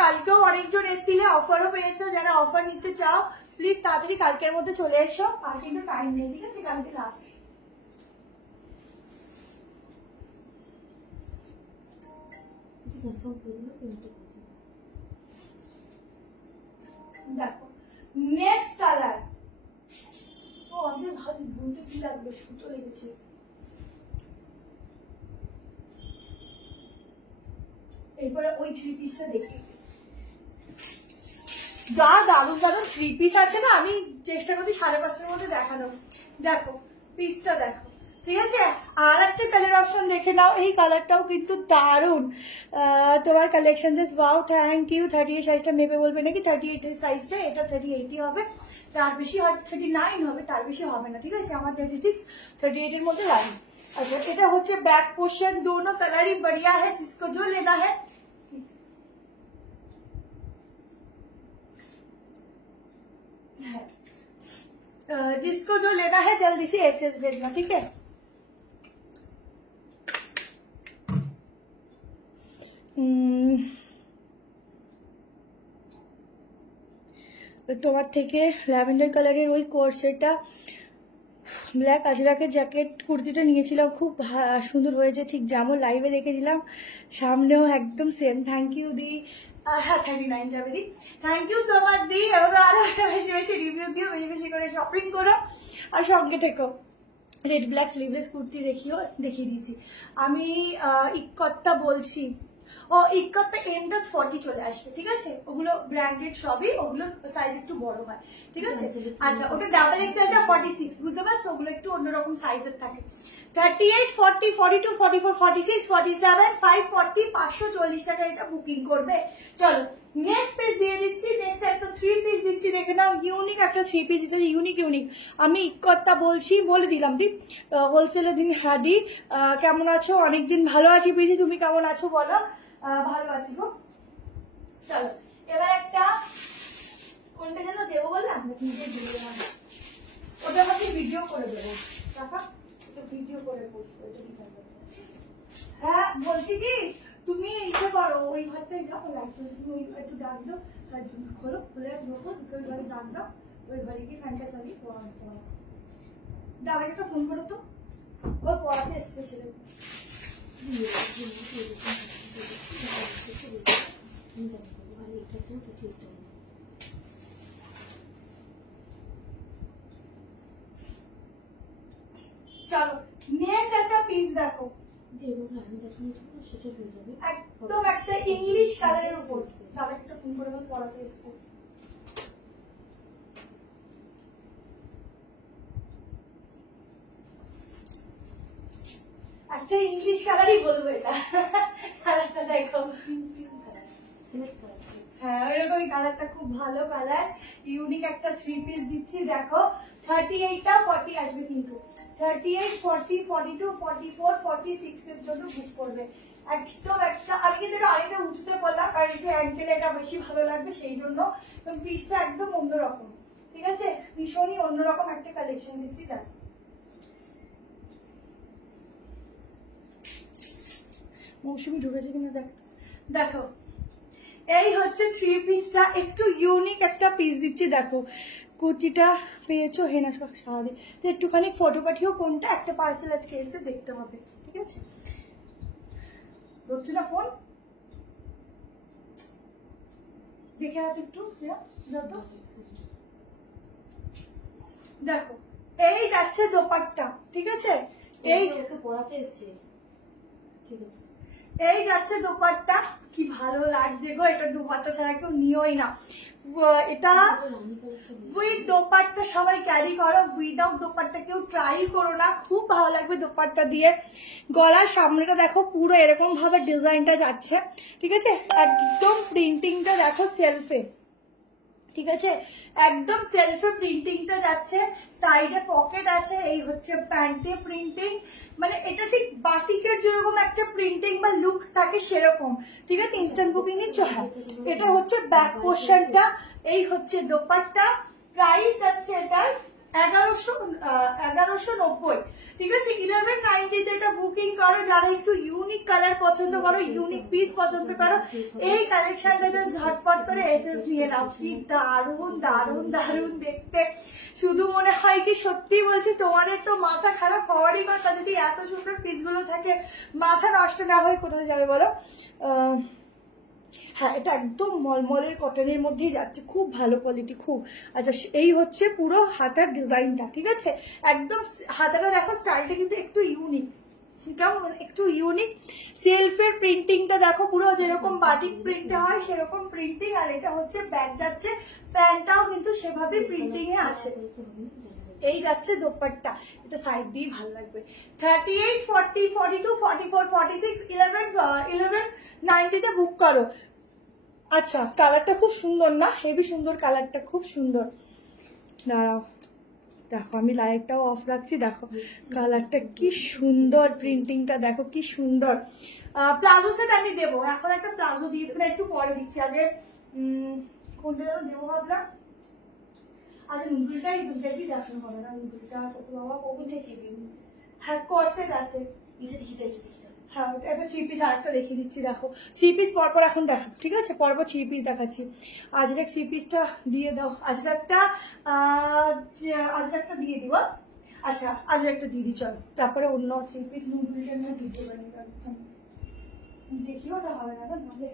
কালকেও অনেকজন এসেছিলে, অফারও পেয়েছো, যারা অফার নিতে চাও প্লিজ তাড়াতাড়ি কালকের মধ্যে চলে এসো, আর কিন্তু টাইম নেই, ঠিক আছে, কালকে লাস্ট। কনফার্ম করে দিলো পেমেন্ট। দেখো নেক্সট কালার। ও আমি ভাবছি বলতে কি লাগবে, সুতো লেগেছে। এরপরে ওই 3 পিসটা দেখি, যা দারুণ দারুণ 3 পিস আছে না। আমি চেষ্টা করছি 5:30টার মধ্যে দেখানো। দেখো পিসটা দেখো, ঠিক আছে। আর একটা কালার অপশন দেখে নাও, এই কালারটাও কিন্তু দারুণ। তোমার collection just wow, thank you. 38 সাইজটা মেপে বলবে নাকি 38 সাইজটা, এটা 38 হবে, তার বেশি হয়তো 39 হবে, তার বেশি হবে না, ঠিক আছে। আমার 36 38 এর মধ্যে লাগে। আচ্ছা, এটা হচ্ছে ব্যাক পোর্শন, दोनों कलर ही बढ़िया है, जिसको जो लेना है। जिसको जो लेना है जल्दी से एसएस भेजना, ठीक है। তোমার থেকে ল্যাভেন্ডার কালারের ওই কোর্সেটা, ব্ল্যাক আজরাকের জ্যাকেট কুর্তিটা নিয়েছিলাম, খুব সুন্দর হয়েছে, ঠিক যেমন লাইভে দেখেছিলাম, সামনেও একদম সেম। থ্যাংক ইউ দি। হ্যাঁ 39 যাবে দি, থ্যাংক ইউ সো মাচ দি। এভাবে আরো বেশি বেশি রিভিউ দিও, বেশি বেশি করে শপিং করো, আর সঙ্গে থেকো। রেড ব্ল্যাক স্লিভলেস কুর্তি দেখিয়ে দিয়েছি আমি। ইকত্তা বলছি, ও ইকত্তা এন্ড অফ 40 চলে আসবে, ঠিক আছে। ওগুলো ব্র্যান্ডেড সবই, ওগুলো সাইজ একটু বড় হয়, ঠিক আছে। আচ্ছা, ওটা ডাবল এক্সেলটা 46, বুঝতে পারছো, ওগুলো একটু অন্যরকম সাইজের থাকে। 38, 40, 42, 44, 46, 47, 540, 540 টাকা এটা বুকিং করবে। চলো নেক্সট পিস দিয়ে দিচ্ছি, নেক্সট একটা 3 পিস দিচ্ছি, দেখে নাও। ইউনিক একটা 3 পিস দিচ্ছে, ইউনিক। আমি কথা বলছি, বলে দিলাম দি হোলসেলের দিন। হ্যাঁ দি, কেমন আছো? অনেকদিন ভালো আছি প্রীতি, তুমি কেমন আছো বলো? ভালো আছি গো। চলো এবার একটা, কোনটা যেন দেবো বললাম, ওটা আমাকে ভিডিও করে দেবো, টাকা ভিডিও করে পোস্ট করে। হ্যাঁ বলছি কি, তুমি ইচ্ছে করো ওই ঘরটায় যাও, তুমি ওই একটু ডাক দাও, খোলো, খুলে ঢোকো, ওই ঘরে ডাক দাও, ওই ঘরে গিয়ে ফ্যানটা চালিয়ে দাদাকে একটা ফোন করো তো, ও পড়াতে এসছে ছেলে। চলো নেক্সট একটা পিস দেখো, একদম একটা ইংলিশ কালারের উপর। দাদা একটা ফোন করে পড়াতে এসছে। একটা ইংলিশ কালারই বলবো এটা, কালারটা দেখো। হ্যাঁ ওইরকমই কালারটা, খুব ভালো কালার, ইউনিক একটা 3 পিস দিচ্ছি দেখো। 38টা 40 আসবে কিন্তু, 38, 40, 42, 44, 46 এর জন্য বুক করবে। একদম একটা, আমি কিন্তু এটা আরেকটা উঁচুতে করলাম কারণ একটু অ্যাঙ্কেলে এটা বেশি ভালো লাগবে সেই জন্য। পিসটা একদম অন্যরকম, ঠিক আছে, ভীষণই অন্যরকম একটা কালেকশন দিচ্ছি। দেখ মৌসুমি ঢুকেছে কিনা দেখ, দেখো এই হচ্ছে 3 পিসটা, একটু ইউনিক একটা পিস দিচ্ছি দেখো। কুর্তিটা পেয়েছো হেনা সাহায্যে, তো একটুখানি ফটো পাঠিও কোনটা, একটা পার্সেল আজকে এসে দেখতে হবে, ঠিক আছে? ধরছে না ফোন, দেখে হাত একটু যত। দেখো এই যাচ্ছে দোপাট্টা, ঠিক আছে, এই পড়াতে এসছে, ঠিক আছে, এই যাচ্ছে দোপাট্টা। কি ভালো লাগছে গো, এটা দোপাট্টা ছাড়া কেউ নিওই না। এটা উইথ দোপাট্টা সবাই ক্যারি করো, উইদাউট দোপাট্টা কেউ ট্রাই করো না, খুব ভালো লাগবে দোপাট্টা দিয়ে। গলার সামনেটা দেখো পুরো এরকম ভাবে ডিজাইনটা যাচ্ছে, ঠিক আছে, একদম প্রিন্টিংটা দেখো সেলফে, ঠিক আছে, একদম সেলফে প্রিন্টিংটা যাচ্ছে, সাইডে পকেট আছে, এই হচ্ছে প্যান্টে প্রিন্টিং, মানে এটা ঠিক বাটিকের যেরকম একটা প্রিন্টিং বা লুকস থাকে সেরকম, ঠিক আছে। ইনস্ট্যান্ট বুকিং নিচ্ছ? হ্যাঁ, এটা হচ্ছে ব্যাক পোর্শনটা, এই হচ্ছে দোপাট্টা। প্রাইস আছে এটার 1190, ঠিক আছে। 1190 এটা বুকিং করো যারা একটু ইউনিক কালার পছন্দ করো, ইউনিক পিস পছন্দ করো, এই কালেকশনটা জাস্ট ঝটপট করে এসএস নিয়ে নাও। কি দারুণ দারুণ দারুণ দেখতে, শুধু মনে হয় কি সত্যি বলছি তোমাদের তো মাথা খারাপ হওয়ারই কথা, যদি এত সুন্দর পিসগুলো থাকে মাথা নষ্ট না হয় কোথায় যাবে বলো। হ্যাঁ এটা একদম মলমলের কটনের মধ্যেই যাচ্ছে, খুব ভালো কোয়ালিটি, খুব। আচ্ছা এই হচ্ছে পুরো হাতার ডিজাইনটা, ঠিক আছে, একদম হাতাটা দেখো, স্টাইলটা কিন্তু একটু ইউনিক, কেমন একটু ইউনিক। সেলফের প্রিন্টিংটা দেখো পুরো যেরকম বাটিক প্রিন্টে হয় সেরকম প্রিন্টিং, আর এটা হচ্ছে ব্যাক যাচ্ছে, প্যান্টটাও কিন্তু সেভাবে প্রিন্টিং এ আছে। এই যাচ্ছে দোপাট্টা, এটা সাইড দিয়ে ভালো লাগবে। 38, 40, 42, 44, 46, 1190 তে বুক করো। আচ্ছা কালারটা খুব সুন্দর না, হেভি সুন্দর কালারটা, খুব সুন্দর। দাঁড়াও দেখো আমি লাইটটাও অফ রাখছি, দেখো কালারটা কি সুন্দর, প্রিন্টিংটা দেখো কি সুন্দর। প্লাজো সেট আমি দেবো, এখন একটা প্লাজো দিয়ে দেবো, একটু পরে দিচ্ছি। আগে কোনটা যেন দেবো ভাবলাম, আরে নুডলটাই দুটাই দেখানো হবে না, নুডলটা বাবা কখন থেকে দিন। হ্যাঁ কর্সেট আছে, হ্যাঁ একটা 3 পিস আরেকটা দেখিয়ে দিচ্ছি দেখো। 3 পিস পরপর এখন দেখো, ঠিক আছে, পরপর 3 পিস দেখাচ্ছি। আজরাক 3 পিসটা দিয়ে দাও, আজরাকটা দিয়ে দিব। আচ্ছা আজরাকটা দিয়ে দিই, চলো তারপরে অন্য 3 পিস নুডলটা নিয়ে দিতে পারি, দেখিও না হবে না নাহলে।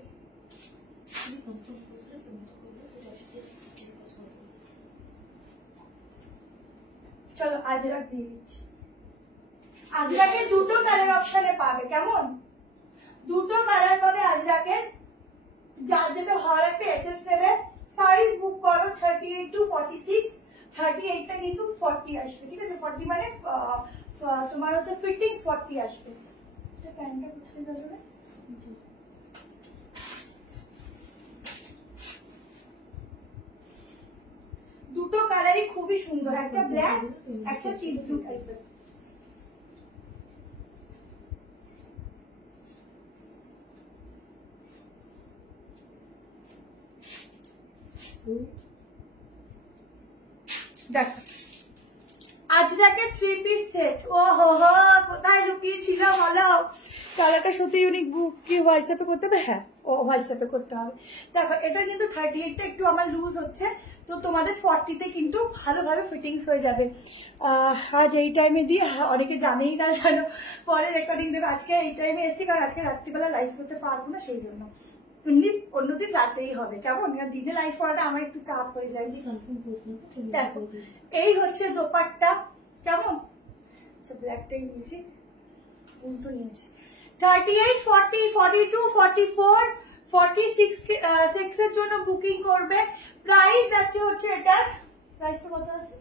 চলো আজরাক দিয়ে দিচ্ছি। আজরাকের দুটো কালার অপশনে পাবে, কেমন, দুটো কালার পাবে আজরাকের, যার যেটা ভালো লাগবে এসএস নেবে। সাইজ বুক করো 38 to 46, 38টা কিন্তু 40 আসবে, ঠিক আছে, 40 মানে তোমার হচ্ছে ফিটিংস 40 আসবে। এটা প্যান্টটা কোথায় গেল রে? দুটো কালারই খুবই সুন্দর, একটা ব্ল্যাক একটা চিপ ব্লু টাইপের। দেখো আজরাকে 3 পিস সেট। ও হো হো, কোথায় লুকিয়ে ছিল বলো? কালারটা সত্যি ইউনিক। বুক কি হোয়াটসঅ্যাপে করতে হবে? হ্যাঁ, ও হোয়াটসঅ্যাপে করতে হবে। দেখো এটা কিন্তু 38টা একটু আমার লুজ হচ্ছে, তো তোমাদের 40তে কিন্তু ভালোভাবে ফিটিংস হয়ে যাবে। আজ এই টাইমে দিয়ে অনেকে জানেই না, জানো পরে রেকর্ডিং দেবে। আজকে এই টাইমে এসেছি কারণ আজকে রাত্রিবেলা লাইভ করতে পারবো না, সেই জন্য। এমনি অন্যদিন রাতেই হবে, কেমন? দিনে লাইভ করাটা আমার একটু চাপ হয়ে যায়। দেখো এই হচ্ছে দোপাট্টা, কেমন? আচ্ছা ব্ল্যাকটাই নিয়েছি, উল্টো নিয়েছি। 38, 40, 42, 44, 46 এর জন্য বুকিং করবে। প্রাইস আছে হচ্ছে এটার, প্রাইসটা কত আছে?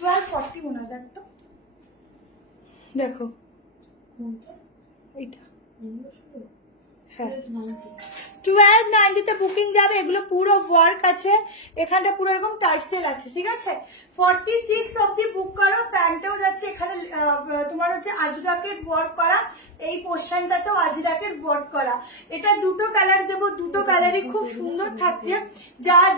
1240 মনে হয়। দেখো দেখো এইটা, হ্যাঁ 1290 তে বুকিং যাবে। এগুলো পুরো ওয়ার্ক আছে, এখানটা পুরো এরকম টার্সেল আছে, ঠিক আছে? 46 অবধি বুক করো। প্যান্টেও যাচ্ছে এখানে তোমার হচ্ছে আজরাকের ওয়ার্ক করা, এই পোর্শনটাতেও আজরাকের ওয়ার্ক করা। এটা দুটো কালার দেবো, দুটো কালারই খুব সুন্দর থাকছে।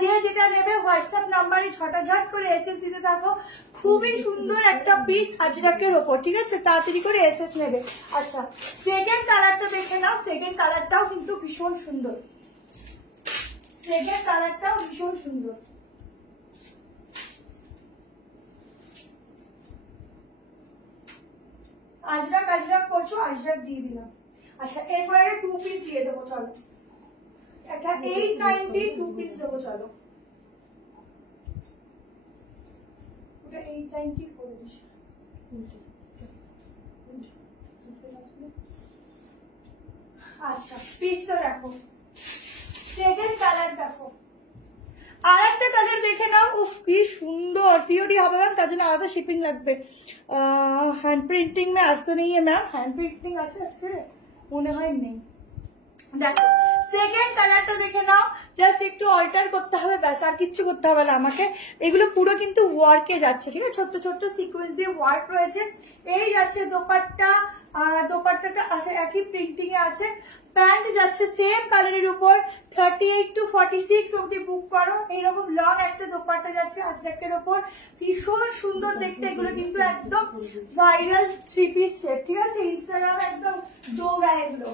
যে যেটা নেবে হোয়াটসঅ্যাপ নাম্বারে ঝটাঝট করে এসএস দিতে থাকো। খুবই সুন্দর একটা পিস আজরাকের ওপর, ঠিক আছে? তাড়াতাড়ি করে এসএস নেবে। আচ্ছা সেকেন্ড কালারটা দেখে নাও। সেকেন্ড কালারটাও কিন্তু ভীষণ সুন্দর, সেকেন্ড কালারটাও ভীষণ সুন্দর। আজরাক আজরাক করছো, আজরাক দিয়ে দিলাম। আচ্ছা এরপরে 2 পিস দিয়ে দেবো, চলো। একটা 890 2 পিস দেবো, চলো। ওটা 890 করে দিস। আচ্ছা পিসটা দেখো, সেকেন্ড কালার দেখো। আর একটা কালার দেখে নাও। উফ কি সুন্দর। সিওডি হবে ম্যাম, তার জন্য আলাদা শিপিং লাগবে। হ্যান্ড প্রিন্টিং में आज तो नहीं है मैम। হ্যান্ড প্রিন্টিং আছে আজকে? মনে হয় নেই। দেখো সেকেন্ড কালারটা দেখে নাও। জাস্ট একটু অল্টার করতে হবে, ব্যাস, আর কিচ্ছু করতে হবে না আমাকে। এগুলো পুরো কিন্তু ওয়ার্কে যাচ্ছে, ঠিক আছে? ছোট্ট ছোট্ট সিকোয়েন্স দিয়ে ওয়ার্ক রয়েছে। এই যাচ্ছে দোপাট্টা, দোপাট্টাটা আচ্ছা একই প্রিন্টিং এ আছে। প্যান্ট যাচ্ছে সেম কালারের উপর। 38 to 46 অবধি বুক করো। এইরকম লং একটা দোপাট্টা যাচ্ছে আজরাকের উপর, ভীষণ সুন্দর দেখতে। এগুলো কিন্তু একদম ভাইরাল 3 পিস সেট, ঠিক আছে? ইনস্টাগ্রামে একদম দৌড়ায় এগুলো।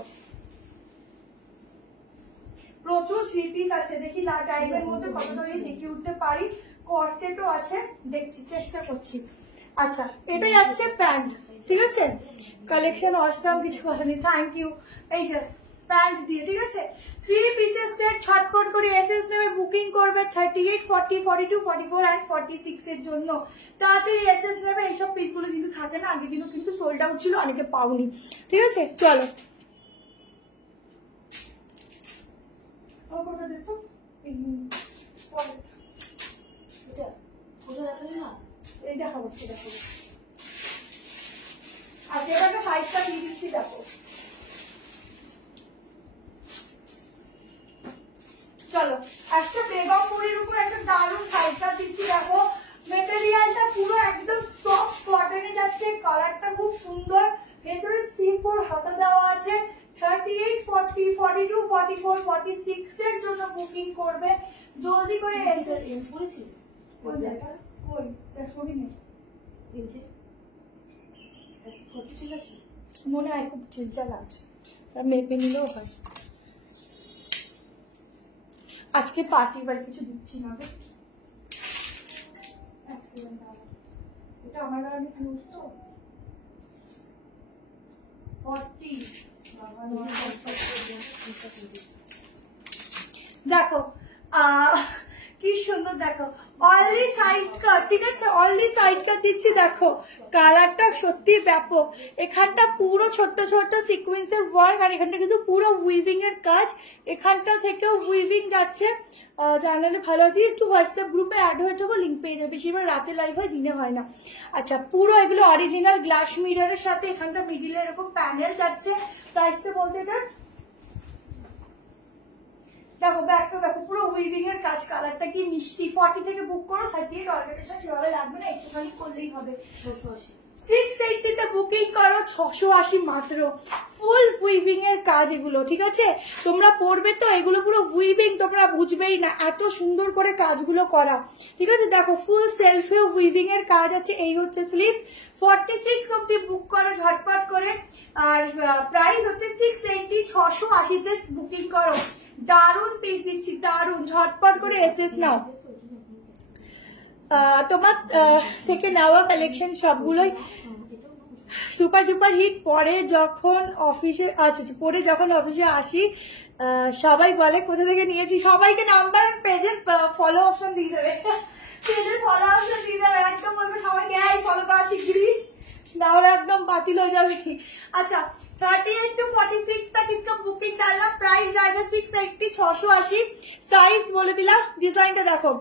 প্রচুর 3 পিস আছে, দেখি না টাইমের মধ্যে কতটা দেখে উঠতে পারি। কর্সেটও আছে, দেখছি, চেষ্টা করছি। আচ্ছা এটা যাচ্ছে প্যান্ট, ঠিক আছে? কালেকশন অসাম, কিছু বলেনি, থ্যাংক ইউ। এই যে প্যান্ট দিয়ে, ঠিক আছে? 3 পিসের সেট ছটপট করে এসএস নেবে, বুকিং করবে 38, 40, 42, 44 and 46 এর জন্য। তাড়াতাড়ি এসএস নেবে। এইসব পিসগুলো কিন্তু থাকে না, আগে কিন্তু সোল্ড আউট ছিল, অনেকে পাওনি, ঠিক আছে? চলো ওটা দেখো, এই দেখাবো, সেটা দেখাবো। আচ্ছা এটাকে 5টা দিয়ে দিচ্ছি, দেখো। চলো একটা বেগমপুরির উপর একটা দারুণ 5টা দিচ্ছি, দেখো। মেটেরিয়ালটা পুরো একদম সফট কটনে যাচ্ছে, কালারটা খুব সুন্দর। ভেতরে 3-4 হাতা দেওয়া আছে। 38, 40, 42, 44, 46 এর জন্য বুকিং করবে। জলদি করে এসে পড়েছি কোন জায়গা? কই দেখো নি, এই যে 40 ছিল মনে হয় খুব চিন্তা লাগছে, মেপে নিলেও হয়। আজকে পার্টি বার কিছু দিচ্ছি না, এটা আমার কারণে ক্লোজ তো 40। দেখো কি সুন্দর, দেখো অনলি সাইড কাট, ঠিক আছে, অনলি সাইড কাট দিচ্ছি। দেখো কালারটা সত্যি ব্যাপক, এখানটা পুরো ছোট্ট ছোট্ট সিকোয়েন্সের ওয়ার্ক, আর এখানটা কিন্তু পুরো উইভিং এর কাজ, এখানটা থেকেও উইভিং যাচ্ছে। জানালে ভালো হয়, একটু হোয়াটসঅ্যাপ গ্রুপে অ্যাড হয়ে থাকো, লিঙ্ক পেয়ে যাবে, বেশিরভাগ রাতে লাইভ হয়, দিনে হয় না। আচ্ছা, পুরো এগুলো অরিজিনাল গ্লাস মিররের সাথে এখানটা মিডিলে এরকম প্যানেল যাচ্ছে। প্রাইসটা বলতে এটার দেখো, ব্যাকটা দেখো পুরো উইভিং এর কাজ, কালারটা কি মিষ্টি। 40 থেকে বুক করো, 38 অর্গানাইজেশন সেভাবে লাগবে না, একটুখানি করলেই হবে। 680 তে বুকিং করো, 680 মাত্র। ফুল উইভিং এর কাজ এগুলো, ঠিক আছে, তোমরা পড়বে তো, এগুলো পুরো উইভিং, তোমরা বুঝবেই না এত সুন্দর করে কাজগুলো করা, ঠিক আছে। দেখো ফুল সেলফে উইভিং এর কাজ আছে। এই হচ্ছে স্লিভ, 46 অব্দি বুক করো ঝটপট করে। আর প্রাইস হচ্ছে 680, 680 তে বুকিং করো। দারুন পিস দিচ্ছি, দারুন, ঝটপট করে এসএস নাও। তোমার থেকে নেওয়া কালেকশন সবগুলোই সুপার ডুপার হিট। পরে যখন অফিসে পরে যখন অফিসে আসি সবাই বলে কোথা থেকে নিয়েছি। সবাইকে নাম্বার আর পেজের ফলো অপশন দিয়ে দেবে, পেজের ফলো অপশন দিয়ে দেবে, একদম বলবে সবাইকে এই ফলো করা শিগগিরই, নাহলে একদম বাতিল হয়ে যাবে। अच्छा 38 to 46 तक इसका बुकिंग डालना, प्राइस आएगा 680, 680। साइज बोले दिला, डिजाइन का देखो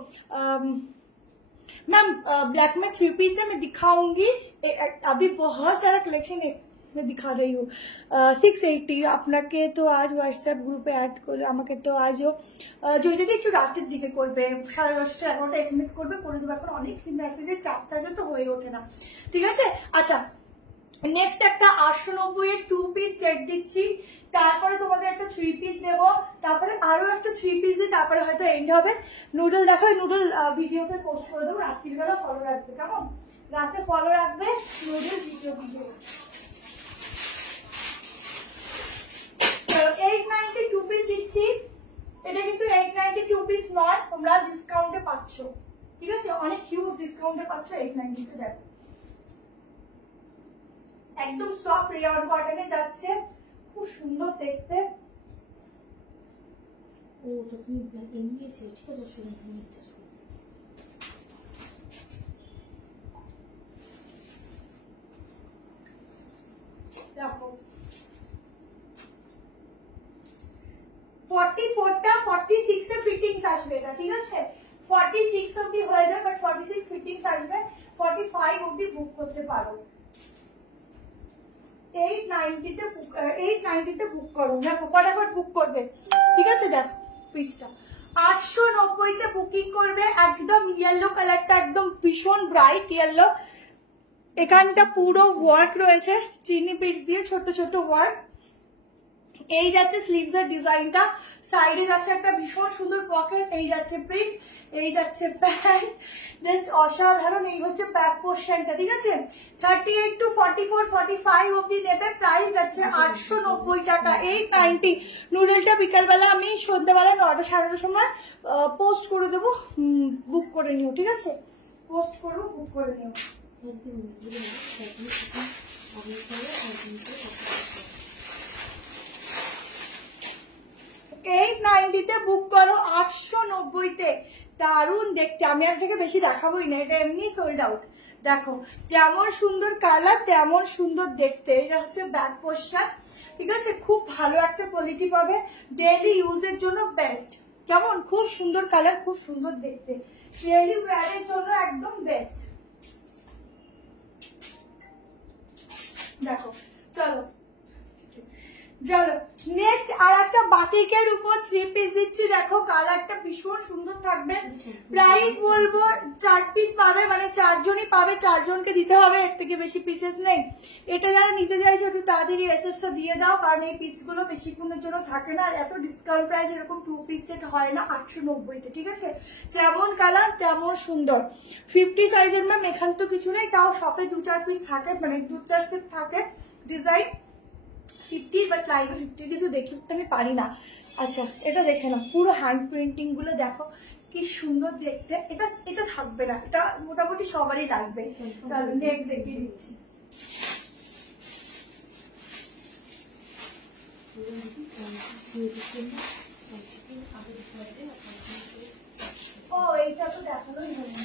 मैम, ब्लैक में 3 पीस है, मैं दिखाऊंगी अभी, बहुत सारा कलेक्शन है मैं दिखा रही हूँ। 680 আপনাকে তো আজ হোয়াটসঅ্যাপ গ্রুপে অ্যাড করে, আমাকে তো আজও যদি একটু রাতের দিকে করবে, 10:30 11টা এসএমএস করবে, করে দেবো। এখন অনেক মেসেজের চাপ থাকে তো হয়ে ওঠে না, ঠিক আছে। আচ্ছা, নেক্সট একটা 890 এর 2 পিস সেট দিচ্ছি, তারপরে তোমাদের একটা 3 পিস দেবো, তারপরে আরো একটা 3 পিস দিয়ে তারপরে হয়তো এন্ড হবে। নুডল দেখো, নুডল ভিডিওতে পোস্ট করে দেবো, রাত্রির বেলা ফলো রাখবে, কেমন, রাতে ফলো রাখবে নুডল ভিডিও ভিডিও। 890 2 পিস দিচ্ছি, এটা কিন্তু 890 2 পিস নয়, তোমরা ডিসকাউন্টে পাচ্ছ, ঠিক আছে, অনেক হিউজ ডিসকাউন্টে পাচ্ছ 890 তে। দেখো একদম সফট রেয়ন কটনে যাচ্ছে, খুব সুন্দর দেখতে। ও তো তুমি এমনিয়েছে, ঠিক আছে, অসুবিধা তুমি ইচ্ছা করো। দেখো 44টা 46 এ ফিটিংস আসবে, এটা ঠিক আছে, 46 অবধি হয়ে যায়, বাট 46 ফিটিংস আসবে, 45 অবধি বুক করতে পারো। 890 তে বুক করো, দেখো ফটাফট বুক করবে, ঠিক আছে। দেখো পিসটা 890 তে বুকিং করবে, একদম ইয়েলো কালারটা, একদম ভীষণ ব্রাইট ইয়েলো, এখানটা পুরো ওয়ার্ক রয়েছে চিনি পিস দিয়ে, ছোট ছোট ওয়ার্ক। এই যাচ্ছে স্লিভস এর ডিজাইনটা, সাইডে যাচ্ছে একটা ভীষণ সুন্দর পকেট, এই যাচ্ছে প্রিন্ট, এই যাচ্ছে প্যান্ট, জাস্ট অসাধারণ। এই হচ্ছে ব্যাক পোর্শনটা, ঠিক আছে। 38 to 44 45 অবধি নেবে, প্রাইস যাচ্ছে 890 টাকা, 890। নুডলটা বিকালবেলা আমি সন্ধ্যাবেলা 9টা 9:30 সময় পোস্ট করে দেবো, বুক করে নিও, ঠিক আছে, পোস্ট করবো, বুক করে নিও। 890 তে বুক করো, 890 তে, দারুন দেখতে। আমি আর থেকে বেশি দেখাবোই না, এটা এমনি সোল্ড আউট। দেখো যেমন সুন্দর কালার তেমন সুন্দর দেখতে, এটা হচ্ছে ব্যাক পোর্শন, ঠিক আছে, খুব ভালো একটা কোয়ালিটি পাবে, ডেইলি ইউজের জন্য বেস্ট, কেমন, খুব সুন্দর কালার, খুব সুন্দর দেখতে, ডেইলি ওয়্যারের জন্য একদম বেস্ট। দেখো চলো চলো নেক্সট আর একটা বাটিকের উপর 3 পিস দিচ্ছি, দেখো কালারটা ভীষণ সুন্দর থাকবে। প্রাইস বলবো 4 পিস পাবে, মানে 4 জনই পাবে, 4 জনকে দিতে হবে, এর থেকে বেশি পিসেস নেই। এটা যারা নিতে চাইছো একটু তাড়াতাড়ি এসএসটা দিয়ে দাও, কারণ এই পিসগুলো বেশিক্ষণের জন্য থাকে না, আর এত ডিসকাউন্ট প্রাইস এরকম 2 পিস সেট হয় না 890 তে, ঠিক আছে। যেমন কালার তেমন সুন্দর। 50 সাইজের ম্যাম এখান তো কিছু নেই, তাও শপে 2-4 পিস থাকে, মানে 2-4 সেট থাকে ডিজাইন 50, বাট লাইভে 50 কিছু দেখি আমি পারি না। আচ্ছা এটা দেখে না, পুরো হ্যান্ড প্রিন্টিং গুলো দেখো কি সুন্দর দেখতে, এটা এটা থাকবে না, এটা মোটামুটি সবারই লাগবে। চলো নেক্সট দেখিয়ে দিচ্ছি। ও এইটা তো দেখানোই হবে না,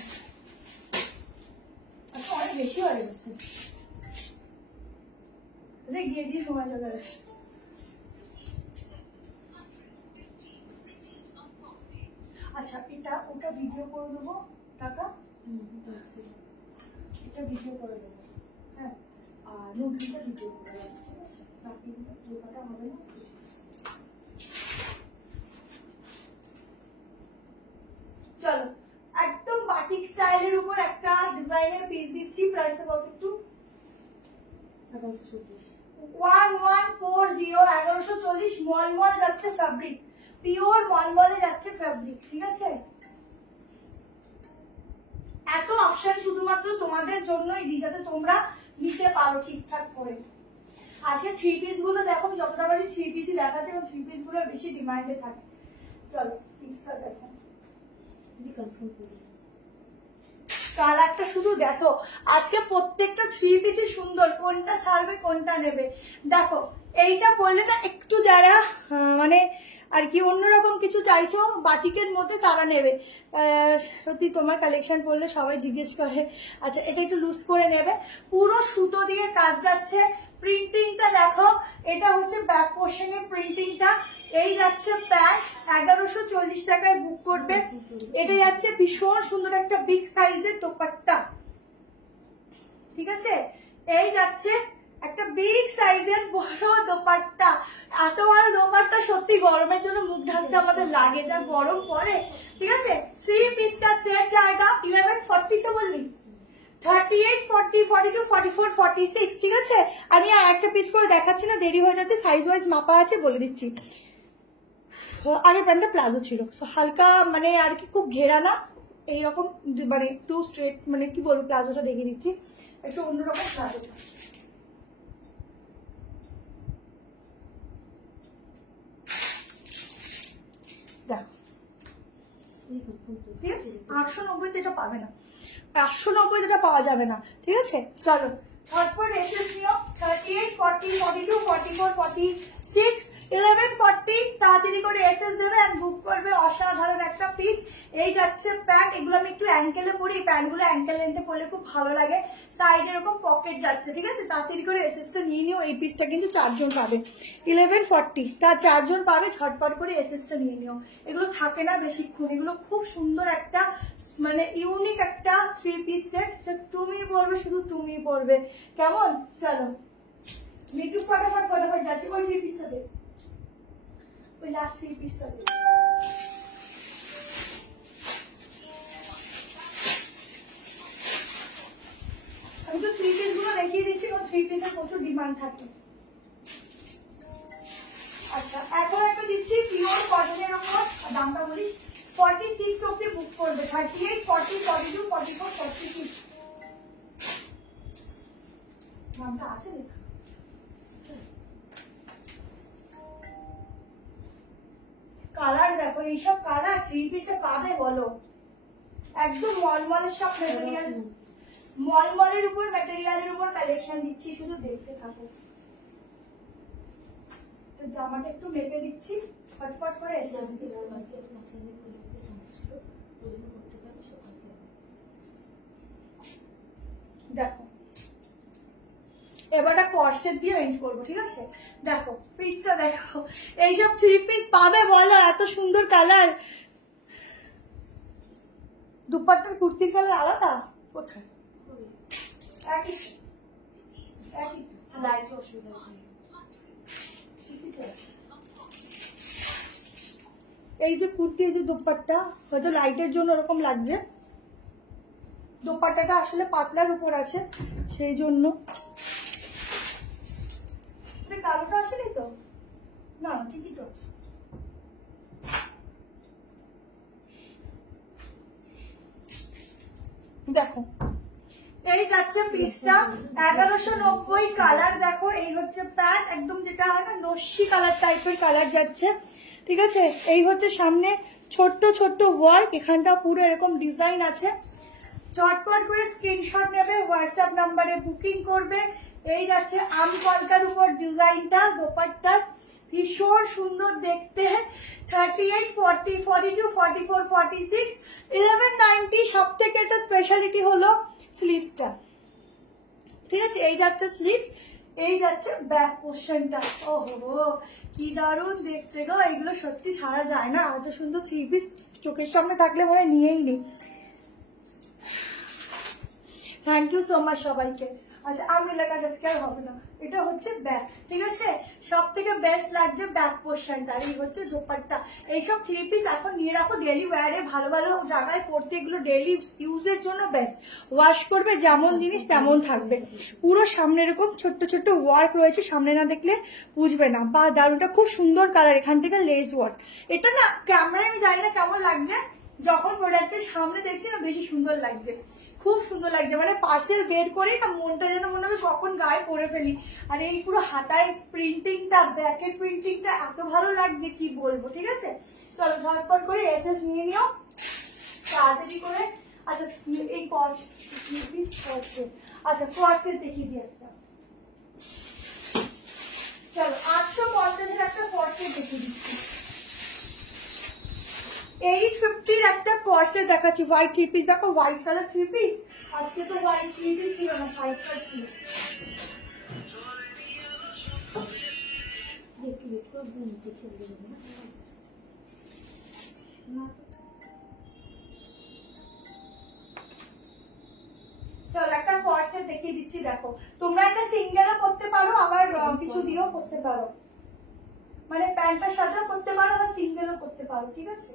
আচ্ছা অনেক বেশি হয়ে গেছে, গিয়ে দিয়ে সময় চলে গেছে। আচ্ছা এটা ওটা ভিডিও করে দেবো টাকা, এটা ভিডিও করে দেবো, হ্যাঁ, আর নুডলটা ভিডিও করে দেবো, ঠিক আছে, বাকি দোকানটা হবে না। চলো একদম বাটিক স্টাইলের উপর একটা ডিজাইনের পিস দিচ্ছি, প্রাইস কত একটু 1140, 1140 মলমল যাচ্ছে ফ্যাব্রিক, পিওর মলমলে যাচ্ছে ফ্যাব্রিক, ঠিক আছে। এত অপশন শুধুমাত্র তোমাদের জন্যই দিই যাতে তোমরা নিতে পারো ঠিকঠাক করে। আজকে থ্রি পিস গুলো দেখো, যতটা পারি থ্রি পিসই দেখাচ্ছে এবং থ্রি পিস গুলো বেশি ডিমান্ডে থাকে। চলো পিসটা দেখো, কালারটা শুধু দেখো, আজকে প্রত্যেকটা থ্রি পিসই সুন্দর, কোনটা ছাড়বে কোনটা নেবে। দেখো এইটা পরলে না একটু যারা মানে আর কি অন্যরকম কিছু চাইছো বাটিকের মধ্যে তারা নেবে, সত্যি তোমার কালেকশন পরলে সবাই জিজ্ঞেস করে। আচ্ছা এটা একটু লুজ করে নেবে, পুরো সুতো দিয়ে কাজ যাচ্ছে, প্রিন্টিংটা দেখো, এটা হচ্ছে ব্যাক পোর্শনের প্রিন্টিংটা, এই যাচ্ছে প্যান্ট 1140 টাকায় বুক করবে। এটা যাচ্ছে ভীষণ সুন্দর একটা বিগ সাইজের দোপাট্টা, ঠিক আছে, এই যাচ্ছে একটা বিগ সাইজের বড় দোপাট্টা। এত বড় দোপাট্টা সত্যি গরমের জন্য মুখ ঢাকতে আমাদের লাগে, যা গরম পড়ে, ঠিক আছে। থ্রি পিস কা সেট জায়গা 1140, তো বললি 38, 40, 42, 44, 46, ঠিক আছে। আমি আর একটা পিস করে দেখাচ্ছি না, দেরি হয়ে যাচ্ছে, সাইজ ওয়াইজ মাপা আছে বলে দিচ্ছি। আগে প্যান্টটা প্লাজো ছিল, হালকা মানে আর কি খুব ঘেরা না, এইরকম মানে একটু স্ট্রেট, মানে কি বলবো প্লাজোটা দেখিয়ে দিচ্ছি, একটু অন্যরকম প্লাজোটা। ঠিক আছে 890 এটা পাবে না, 890 এটা পাওয়া যাবে না, ঠিক আছে। চলো ঝটপট এসএস নিও, 38, 40, 42, 44, 46, 1140 তাড়াতাড়ি করে এসএস দেবে আর বুক করবে। অসাধারণ একটা পিস। এই যাচ্ছে প্যান্ট, এগুলো আমি একটু অ্যাঙ্কেলে পরি, এই প্যান্টগুলো অ্যাঙ্কেল লেন্থে পরলে খুব ভালো লাগে, সাইডে এরকম পকেট যাচ্ছে, ঠিক আছে। তাড়াতাড়ি করে এসএসটা নিয়ে নিও, এই পিসটা কিন্তু 4 জন পাবে, 1140 তার 4 জন পাবে, ঝটপট করে এসএসটা নিয়ে নিও। এগুলো থাকে না বেশিক্ষণ, এগুলো খুব সুন্দর একটা মানে ইউনিক একটা থ্রি পিস সেট, যা তুমি পরবে, শুধু তুমি পরবে, কেমন। চলো মিটু ফটাফট ফটাফট যাচ্ছে, ওই থ্রি পিসটা দে, ওই লাস্ট থ্রি পিসটা দে। আমি তো থ্রি পিস গুলো দেখিয়ে দিচ্ছি, কারণ থ্রি পিসের প্রচুর ডিমান্ড থাকে। আচ্ছা এখন একটা দিচ্ছি পিওর কটনের উপর, দামটা বলিস 46 অব্দি বুক করবে, 38, 40, 42, 44, 46 দামটা আছে লেখা। কালার দেখো, এইসব কালার থ্রি পিসে পাবে বলো, একদম মলমলের সব ম্যাটেরিয়াল, মলমলের উপর ম্যাটেরিয়ালের উপর কালেকশন দিচ্ছি, শুধু দেখতে থাকো। তো জামাটা একটু মেপে দিচ্ছি, ফটফট করে এসে দেখো। এবারটা কর্সেট দিয়ে এন্ড করবো, ঠিক আছে। দেখো পিসটা দেখো, এইসব থ্রি পিস পাবে বলো, এত সুন্দর কালার। দুপাট্টার কুর্তির কালার আলাদা কোথায়, একই একই লাইট, অসুবিধা এই যে কুর্তি, এই যে দোপাট্টা হয়তো লাইটের জন্য ওরকম লাগছে, দোপাট্টাটা আসলে পাতলার উপর আছে সেই জন্য। কালোটা আসেনি তো, না ঠিকই তো আছে। দেখো এই যাচ্ছে পিসটা 1190, কালার দেখো, এই হচ্ছে প্যান্ট, একদম যেটা হয় না নস্যি কালার টাইপের কালার যাচ্ছে, ঠিক আছে। এই হচ্ছে সামনে ছোট্ট ছোট্ট ওয়ার্ক, এখানটা পুরো এরকম ডিজাইন আছে। চটপট করে স্ক্রিনশট নেবে, হোয়াটসঅ্যাপ নাম্বারে বুকিং করবে। এই যাচ্ছে আম কলকার উপর ডিজাইনটা, দোপাট্টা ভীষণ সুন্দর দেখতে। 38, 40, 42, 44, 46, 1190। সব থেকে একটা স্পেশালিটি হলো স্লিভসটা, ঠিক আছে? এই যাচ্ছে স্লিভস, এই যাচ্ছে ব্যাক পোর্শনটা। ওহো কি দারুণ দেখতে গো, এগুলো সত্যি ছাড়া যায় না। এত সুন্দর থ্রি পিস চোখের সামনে থাকলে মনে হয় নিয়েই নি। থ্যাংক ইউ সো মাচ সবাইকে। আচ্ছা আমরিলা কাট আজকে আর হবে না, এটা হচ্ছে ব্যাক, ঠিক আছে? সব থেকে বেস্ট লাগছে ব্যাক পোর্শনটা। এই হচ্ছে দোপাট্টা। এইসব থ্রি পিস এখন নিয়ে রাখো ডেলি ওয়্যারে, ভালো ভালো জায়গায় পড়তে, এগুলো ডেলি ইউজের জন্য বেস্ট। ওয়াশ করবে যেমন জিনিস তেমন থাকবে। পুরো সামনে এরকম ছোট্ট ছোট্ট ওয়ার্ক রয়েছে, সামনে না দেখলে বুঝবে না। বা দারুণটা খুব সুন্দর কালার, এখান থেকে লেস ওয়ার্ক। এটা না ক্যামেরায় আমি জানি না কেমন লাগছে, যখন প্রোডাক্টের সামনে দেখছি না বেশি সুন্দর লাগছে, খুব সুন্দর লাগছে। মানে পার্সেল বের করে না মনটা যেন মনে হবে কখন গায়ে পরে ফেলি। আর এই পুরো হাতায় প্রিন্টিংটা, ব্যাকের প্রিন্টিংটা এত ভালো লাগছে কি বলবো, ঠিক আছে? চলো ঝটপট করে এসএস নিয়ে নিও তাড়াতাড়ি করে। আচ্ছা এই আচ্ছা কর্সেট দেখিয়ে দিই একটা। চলো 850-এর একটা কর্সেট দেখিয়ে দিচ্ছি। 850-র একটা কর্সেট দেখাচ্ছি, হোয়াইট থ্রি পিস। দেখো হোয়াইট কালার থ্রি পিস, আজকে তো হোয়াইট থ্রি পিস ছিল না, হোয়াইট কালার ছিল। চল একটা কর্সেট দেখিয়ে দিচ্ছি, দেখো তোমরা একটা সিঙ্গেলও করতে পারো, আবার কিছু দিয়েও করতে পারো, মানে প্যান্টটার সাথেও করতে পারো বা সিঙ্গেলও করতে পারো, ঠিক আছে?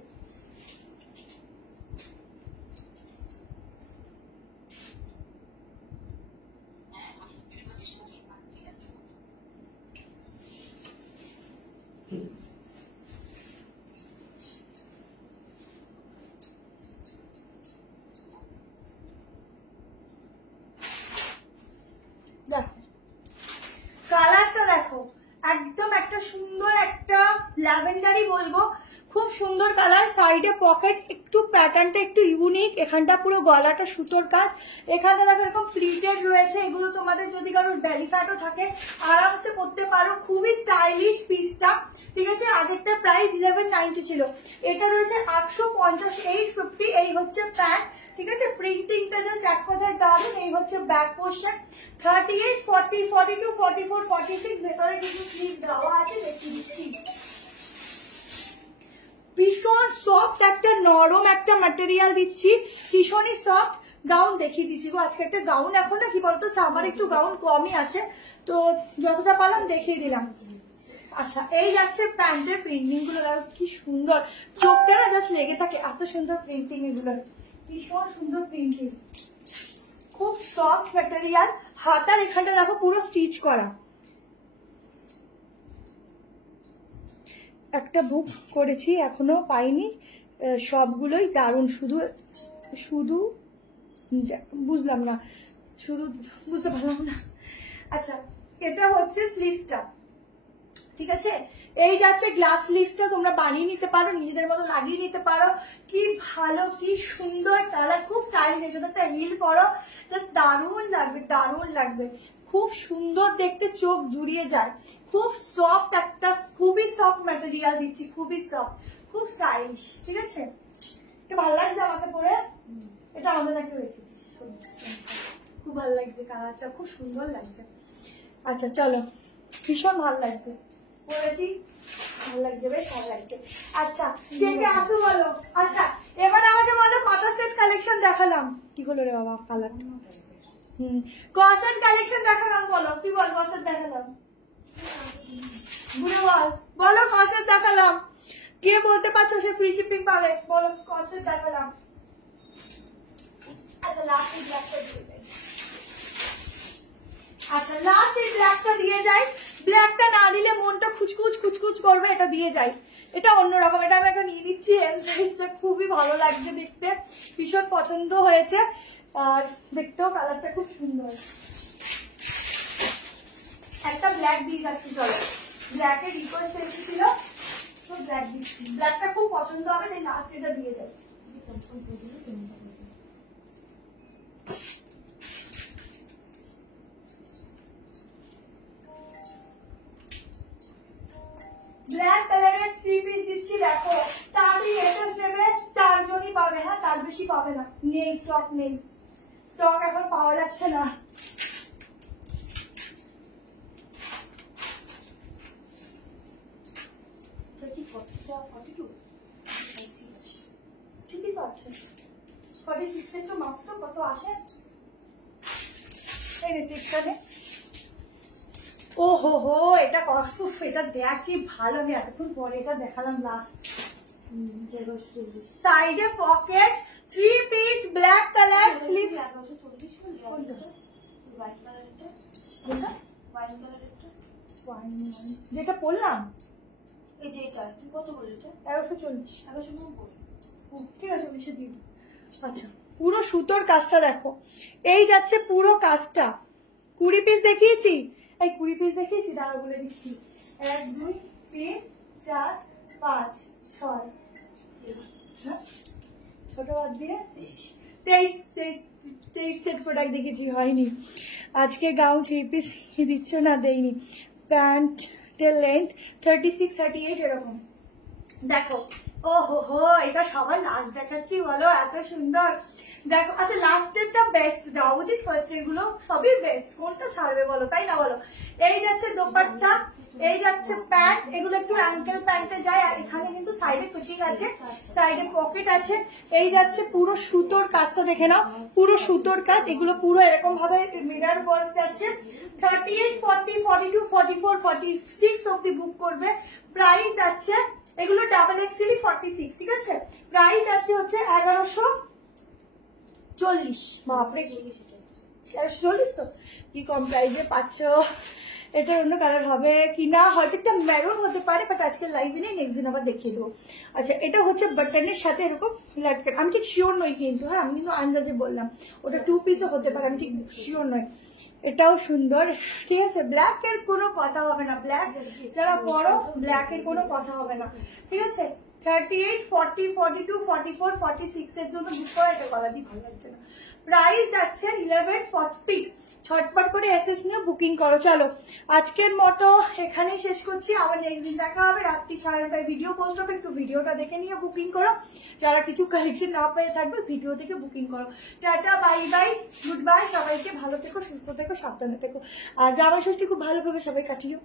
দেখো কালারটা দেখো, একদম একটা সুন্দর একটা ল্যাভেন্ডারই বলবো, খুব সুন্দর কালার। সাইডে পকেট, একটু প্যাটার্নটা একটু ইউনিক, এখানটা পুরো গলাটা সুতোর কাজ, এখানটা দেখো এরকম প্রিন্টেড রয়েছে। এগুলো তোমাদের যদি কারোর বেলি ফ্যাটও থাকে আরামসে পরতে পারো, খুবই স্টাইলিশ পিসটা, ঠিক আছে? আগেরটা প্রাইস 1190 ছিল, এটা রয়েছে 850, 850। এই হচ্ছে প্যান্ট, ঠিক আছে? প্রিন্টিংটা জাস্ট এক কথায় দারুন। এই হচ্ছে ব্যাক পোর্শন। 38, 40, 42, 44, 46 ভেতরে কিছু স্লিভ দেওয়া আছে, দেখিয়ে দিচ্ছি। ভীষণ সফট একটা, নরম একটা ম্যাটেরিয়াল দিচ্ছি, ভীষণই সফট। গাউন দেখিয়ে দিচ্ছি গো, আজকে একটা গাউন এখন না কি বলতো সামার একটু গাউন কমই আসে, তো যতটা পারলাম দেখিয়ে দিলাম। আচ্ছা এই যাচ্ছে প্যান্টের প্রিন্টিং গুলো, দেখো কি সুন্দর, চোখটা না জাস্ট লেগে থাকে, এত সুন্দর প্রিন্টিং এগুলো, ভীষণ সুন্দর প্রিন্টিং, খুব সফট ম্যাটেরিয়াল। হাতার এখানটা দেখো পুরো স্টিচ করা। একটা বুক করেছি এখনো পাইনি, সবগুলোই দারুণ। শুধু শুধু বুঝলাম না, শুধু বুঝতে পারলাম না। আচ্ছা এটা হচ্ছে স্লিভটা, ঠিক আছে? এই যাচ্ছে গ্লাস স্লিভসটা, তোমরা বানিয়ে নিতে পারো, নিজেদের মতো লাগিয়ে নিতে পারো। কি ভালো, কি সুন্দর কালার, খুব স্টাইলিশ। একটা হিল পরো, জাস্ট দারুণ লাগবে, দারুণ লাগবে, খুব সুন্দর দেখতে, চোখ জুড়িয়ে যায়। খুব সফট একটা, খুবই সফট ম্যাটেরিয়াল দিচ্ছি, খুবই সফট, খুব স্টাইলিশ, ঠিক আছে? এটা ভালো লাগছে আমাকে পরে, এটা আমাদের কাছে রেখেছি, খুব ভালো লাগছে কালারটা, খুব সুন্দর লাগছে। আচ্ছা চলো, ভীষণ ভালো লাগছে পরেছি, ভালো লাগছে, বেশ ভালো লাগছে। আচ্ছা কে কে আছো বলো। আচ্ছা এবার আমাকে বলো কত সেট কালেকশন দেখালাম, কি হলো রে বাবা কালারটা? কসেট কালেকশন দেখালাম, বলো কি বল, কসেট দেখালাম, বুড়ে বল, বলো কসেট দেখালাম। কে বলতে পারছো সে ফ্রি শিপিং পাবে, বলো কসেট দেখালাম। আচ্ছা লাস্ট এই ব্ল্যাকটা দিয়ে যাই, আচ্ছা লাস্ট এই ব্ল্যাকটা দিয়ে যাই। ব্ল্যাকটা না দিলে মনটা খুচখুচ খুচখুচ করবে, এটা দিয়ে যাই। এটা অন্যরকম, এটা আমি একটা নিয়ে নিচ্ছি, এম সাইজটা খুবই ভালো লাগছে দেখতে, ভীষণ পছন্দ হয়েছে, আর দেখতেও কালারটা খুব সুন্দর। একটা ব্ল্যাক দিয়ে যাচ্ছি, চলো ব্ল্যাকের রিকোয়েস্ট এসেছিল তো ব্ল্যাক দিচ্ছি, ব্ল্যাকটা খুব পছন্দ হবে, তাই লাস্ট এটা দিয়ে যাই। ব্ল্যাক কালারের 3 পিস দিচ্ছি দেখো, তাড়াতাড়ি এসএস নেবে, 4 জনই পাবে, হ্যাঁ তার বেশি পাবে না, নেই স্টক, নেই স্টক, এখন পাওয়া যাচ্ছে না। কি 42 ঠিকই তো আছে, 46 একটু মাত্র কত আসে এই রেটিকটা নে। ও হো হো, এটা কষ্ট, এটা দেখ কি ভালো, আমি এতক্ষণ পরে এটা দেখালাম লাস্ট। সাইডে pocket 3 piece black colour sleeves, 1140 white কালারেরটা, ওয়াইন কালারেরটা, যেটা পরলাম এই যে এটা কি কত বলে এটা? 1140, 1190। ঠিক আছে বেশি দিন। আচ্ছা পুরো সুতোর কাজটা দেখো, এই যাচ্ছে পুরো কাজটা। 20 পিস দেখিয়েছি, এই 20 পিস দেখিয়েছি, দাঁড়া বলে দিচ্ছি, 1 2 3 4 5 6, ছোট বাদ দিয়ে 23 সেট প্রোডাক্ট দেখেছি, হয়নি। আজকে গাউন 3 পিস দিচ্ছ না, দেইনি। প্যান্টের লেন্থ 36 38 এরকম দেখো। ও হো হো, এটা সবার লাস্ট দেখাচ্ছি বলো, এত সুন্দর দেখো। আচ্ছা লাস্টেরটা বেস্ট দেওয়া উচিত, ফার্স্টের গুলো সবই বেস্ট, কোনটা ছাড়বে বলো, তাই না বলো। এই যাচ্ছে দোপাট্টা, এই যাচ্ছে প্যান্ট, এগুলো একটু অ্যাঙ্কেল প্যান্টে যায়, আর এখানে কিন্তু সাইডে ফিটিং আছে, সাইডে পকেট আছে। এই যাচ্ছে পুরো সুতোর কাজটা দেখে নাও, পুরো সুতোর কাজ, এগুলো পুরো এরকম ভাবে মিরর ওয়ার্ক যাচ্ছে। 38 40 42 44 46 অব্দি বুক করবে। প্রাইস যাচ্ছে, এগুলো ডাবল এক্সেল 46, ঠিক আছে। প্রাইস আছে হচ্ছে 1140। বাপরে 1140 তো কি কম প্রাইসে পাচ্ছ। এটা অন্য কালার হবে কিনা, হয়তো একটা মেরুন হতে পারে, বাট আজকে লাইভে নেই, নেক্সট দিন আবার দেখিয়ে দেবো। আচ্ছা এটা হচ্ছে বাটনের সাথে এরকম লাটকান, আমি ঠিক শিওর নই কিন্তু, হ্যাঁ আমি কিন্তু আন্দাজে বললাম, ওটা 2 পিসও হতে পারে, আমি ঠিক শিওর নই। এটাও সুন্দর, ঠিক আছে। ব্ল্যাক এর কোনো কথা হবে না, ব্ল্যাক যারা পরো ব্ল্যাক এর কোনো কথা হবে না, ঠিক আছে। 38 40 42 44 46 এর জন্য বুক করা, এটা গলা দিয়ে ভালো লাগছে না। প্রাইস যাচ্ছে 1140। ছটফট করে এসএস নিয়ে বুকিং করো। চলো আজকের মতো এখানেই শেষ করছি, আবার নেক্সট দিন দেখা হবে, রাত্রি 9:30 ভিডিও পোস্ট হবে, একটু ভিডিওটা দেখে নিয়ে বুকিং করো। যারা কিছু কালেকশন না পেয়ে থাকবে ভিডিও থেকে বুকিং করো। Tata bye bye, good bye, সবাইকে ভালো থেকো, সুস্থ থেকো, সাবধানে থেকো। আর জামা ষষ্ঠী খুব ভালোভাবে সবাই কাটিও।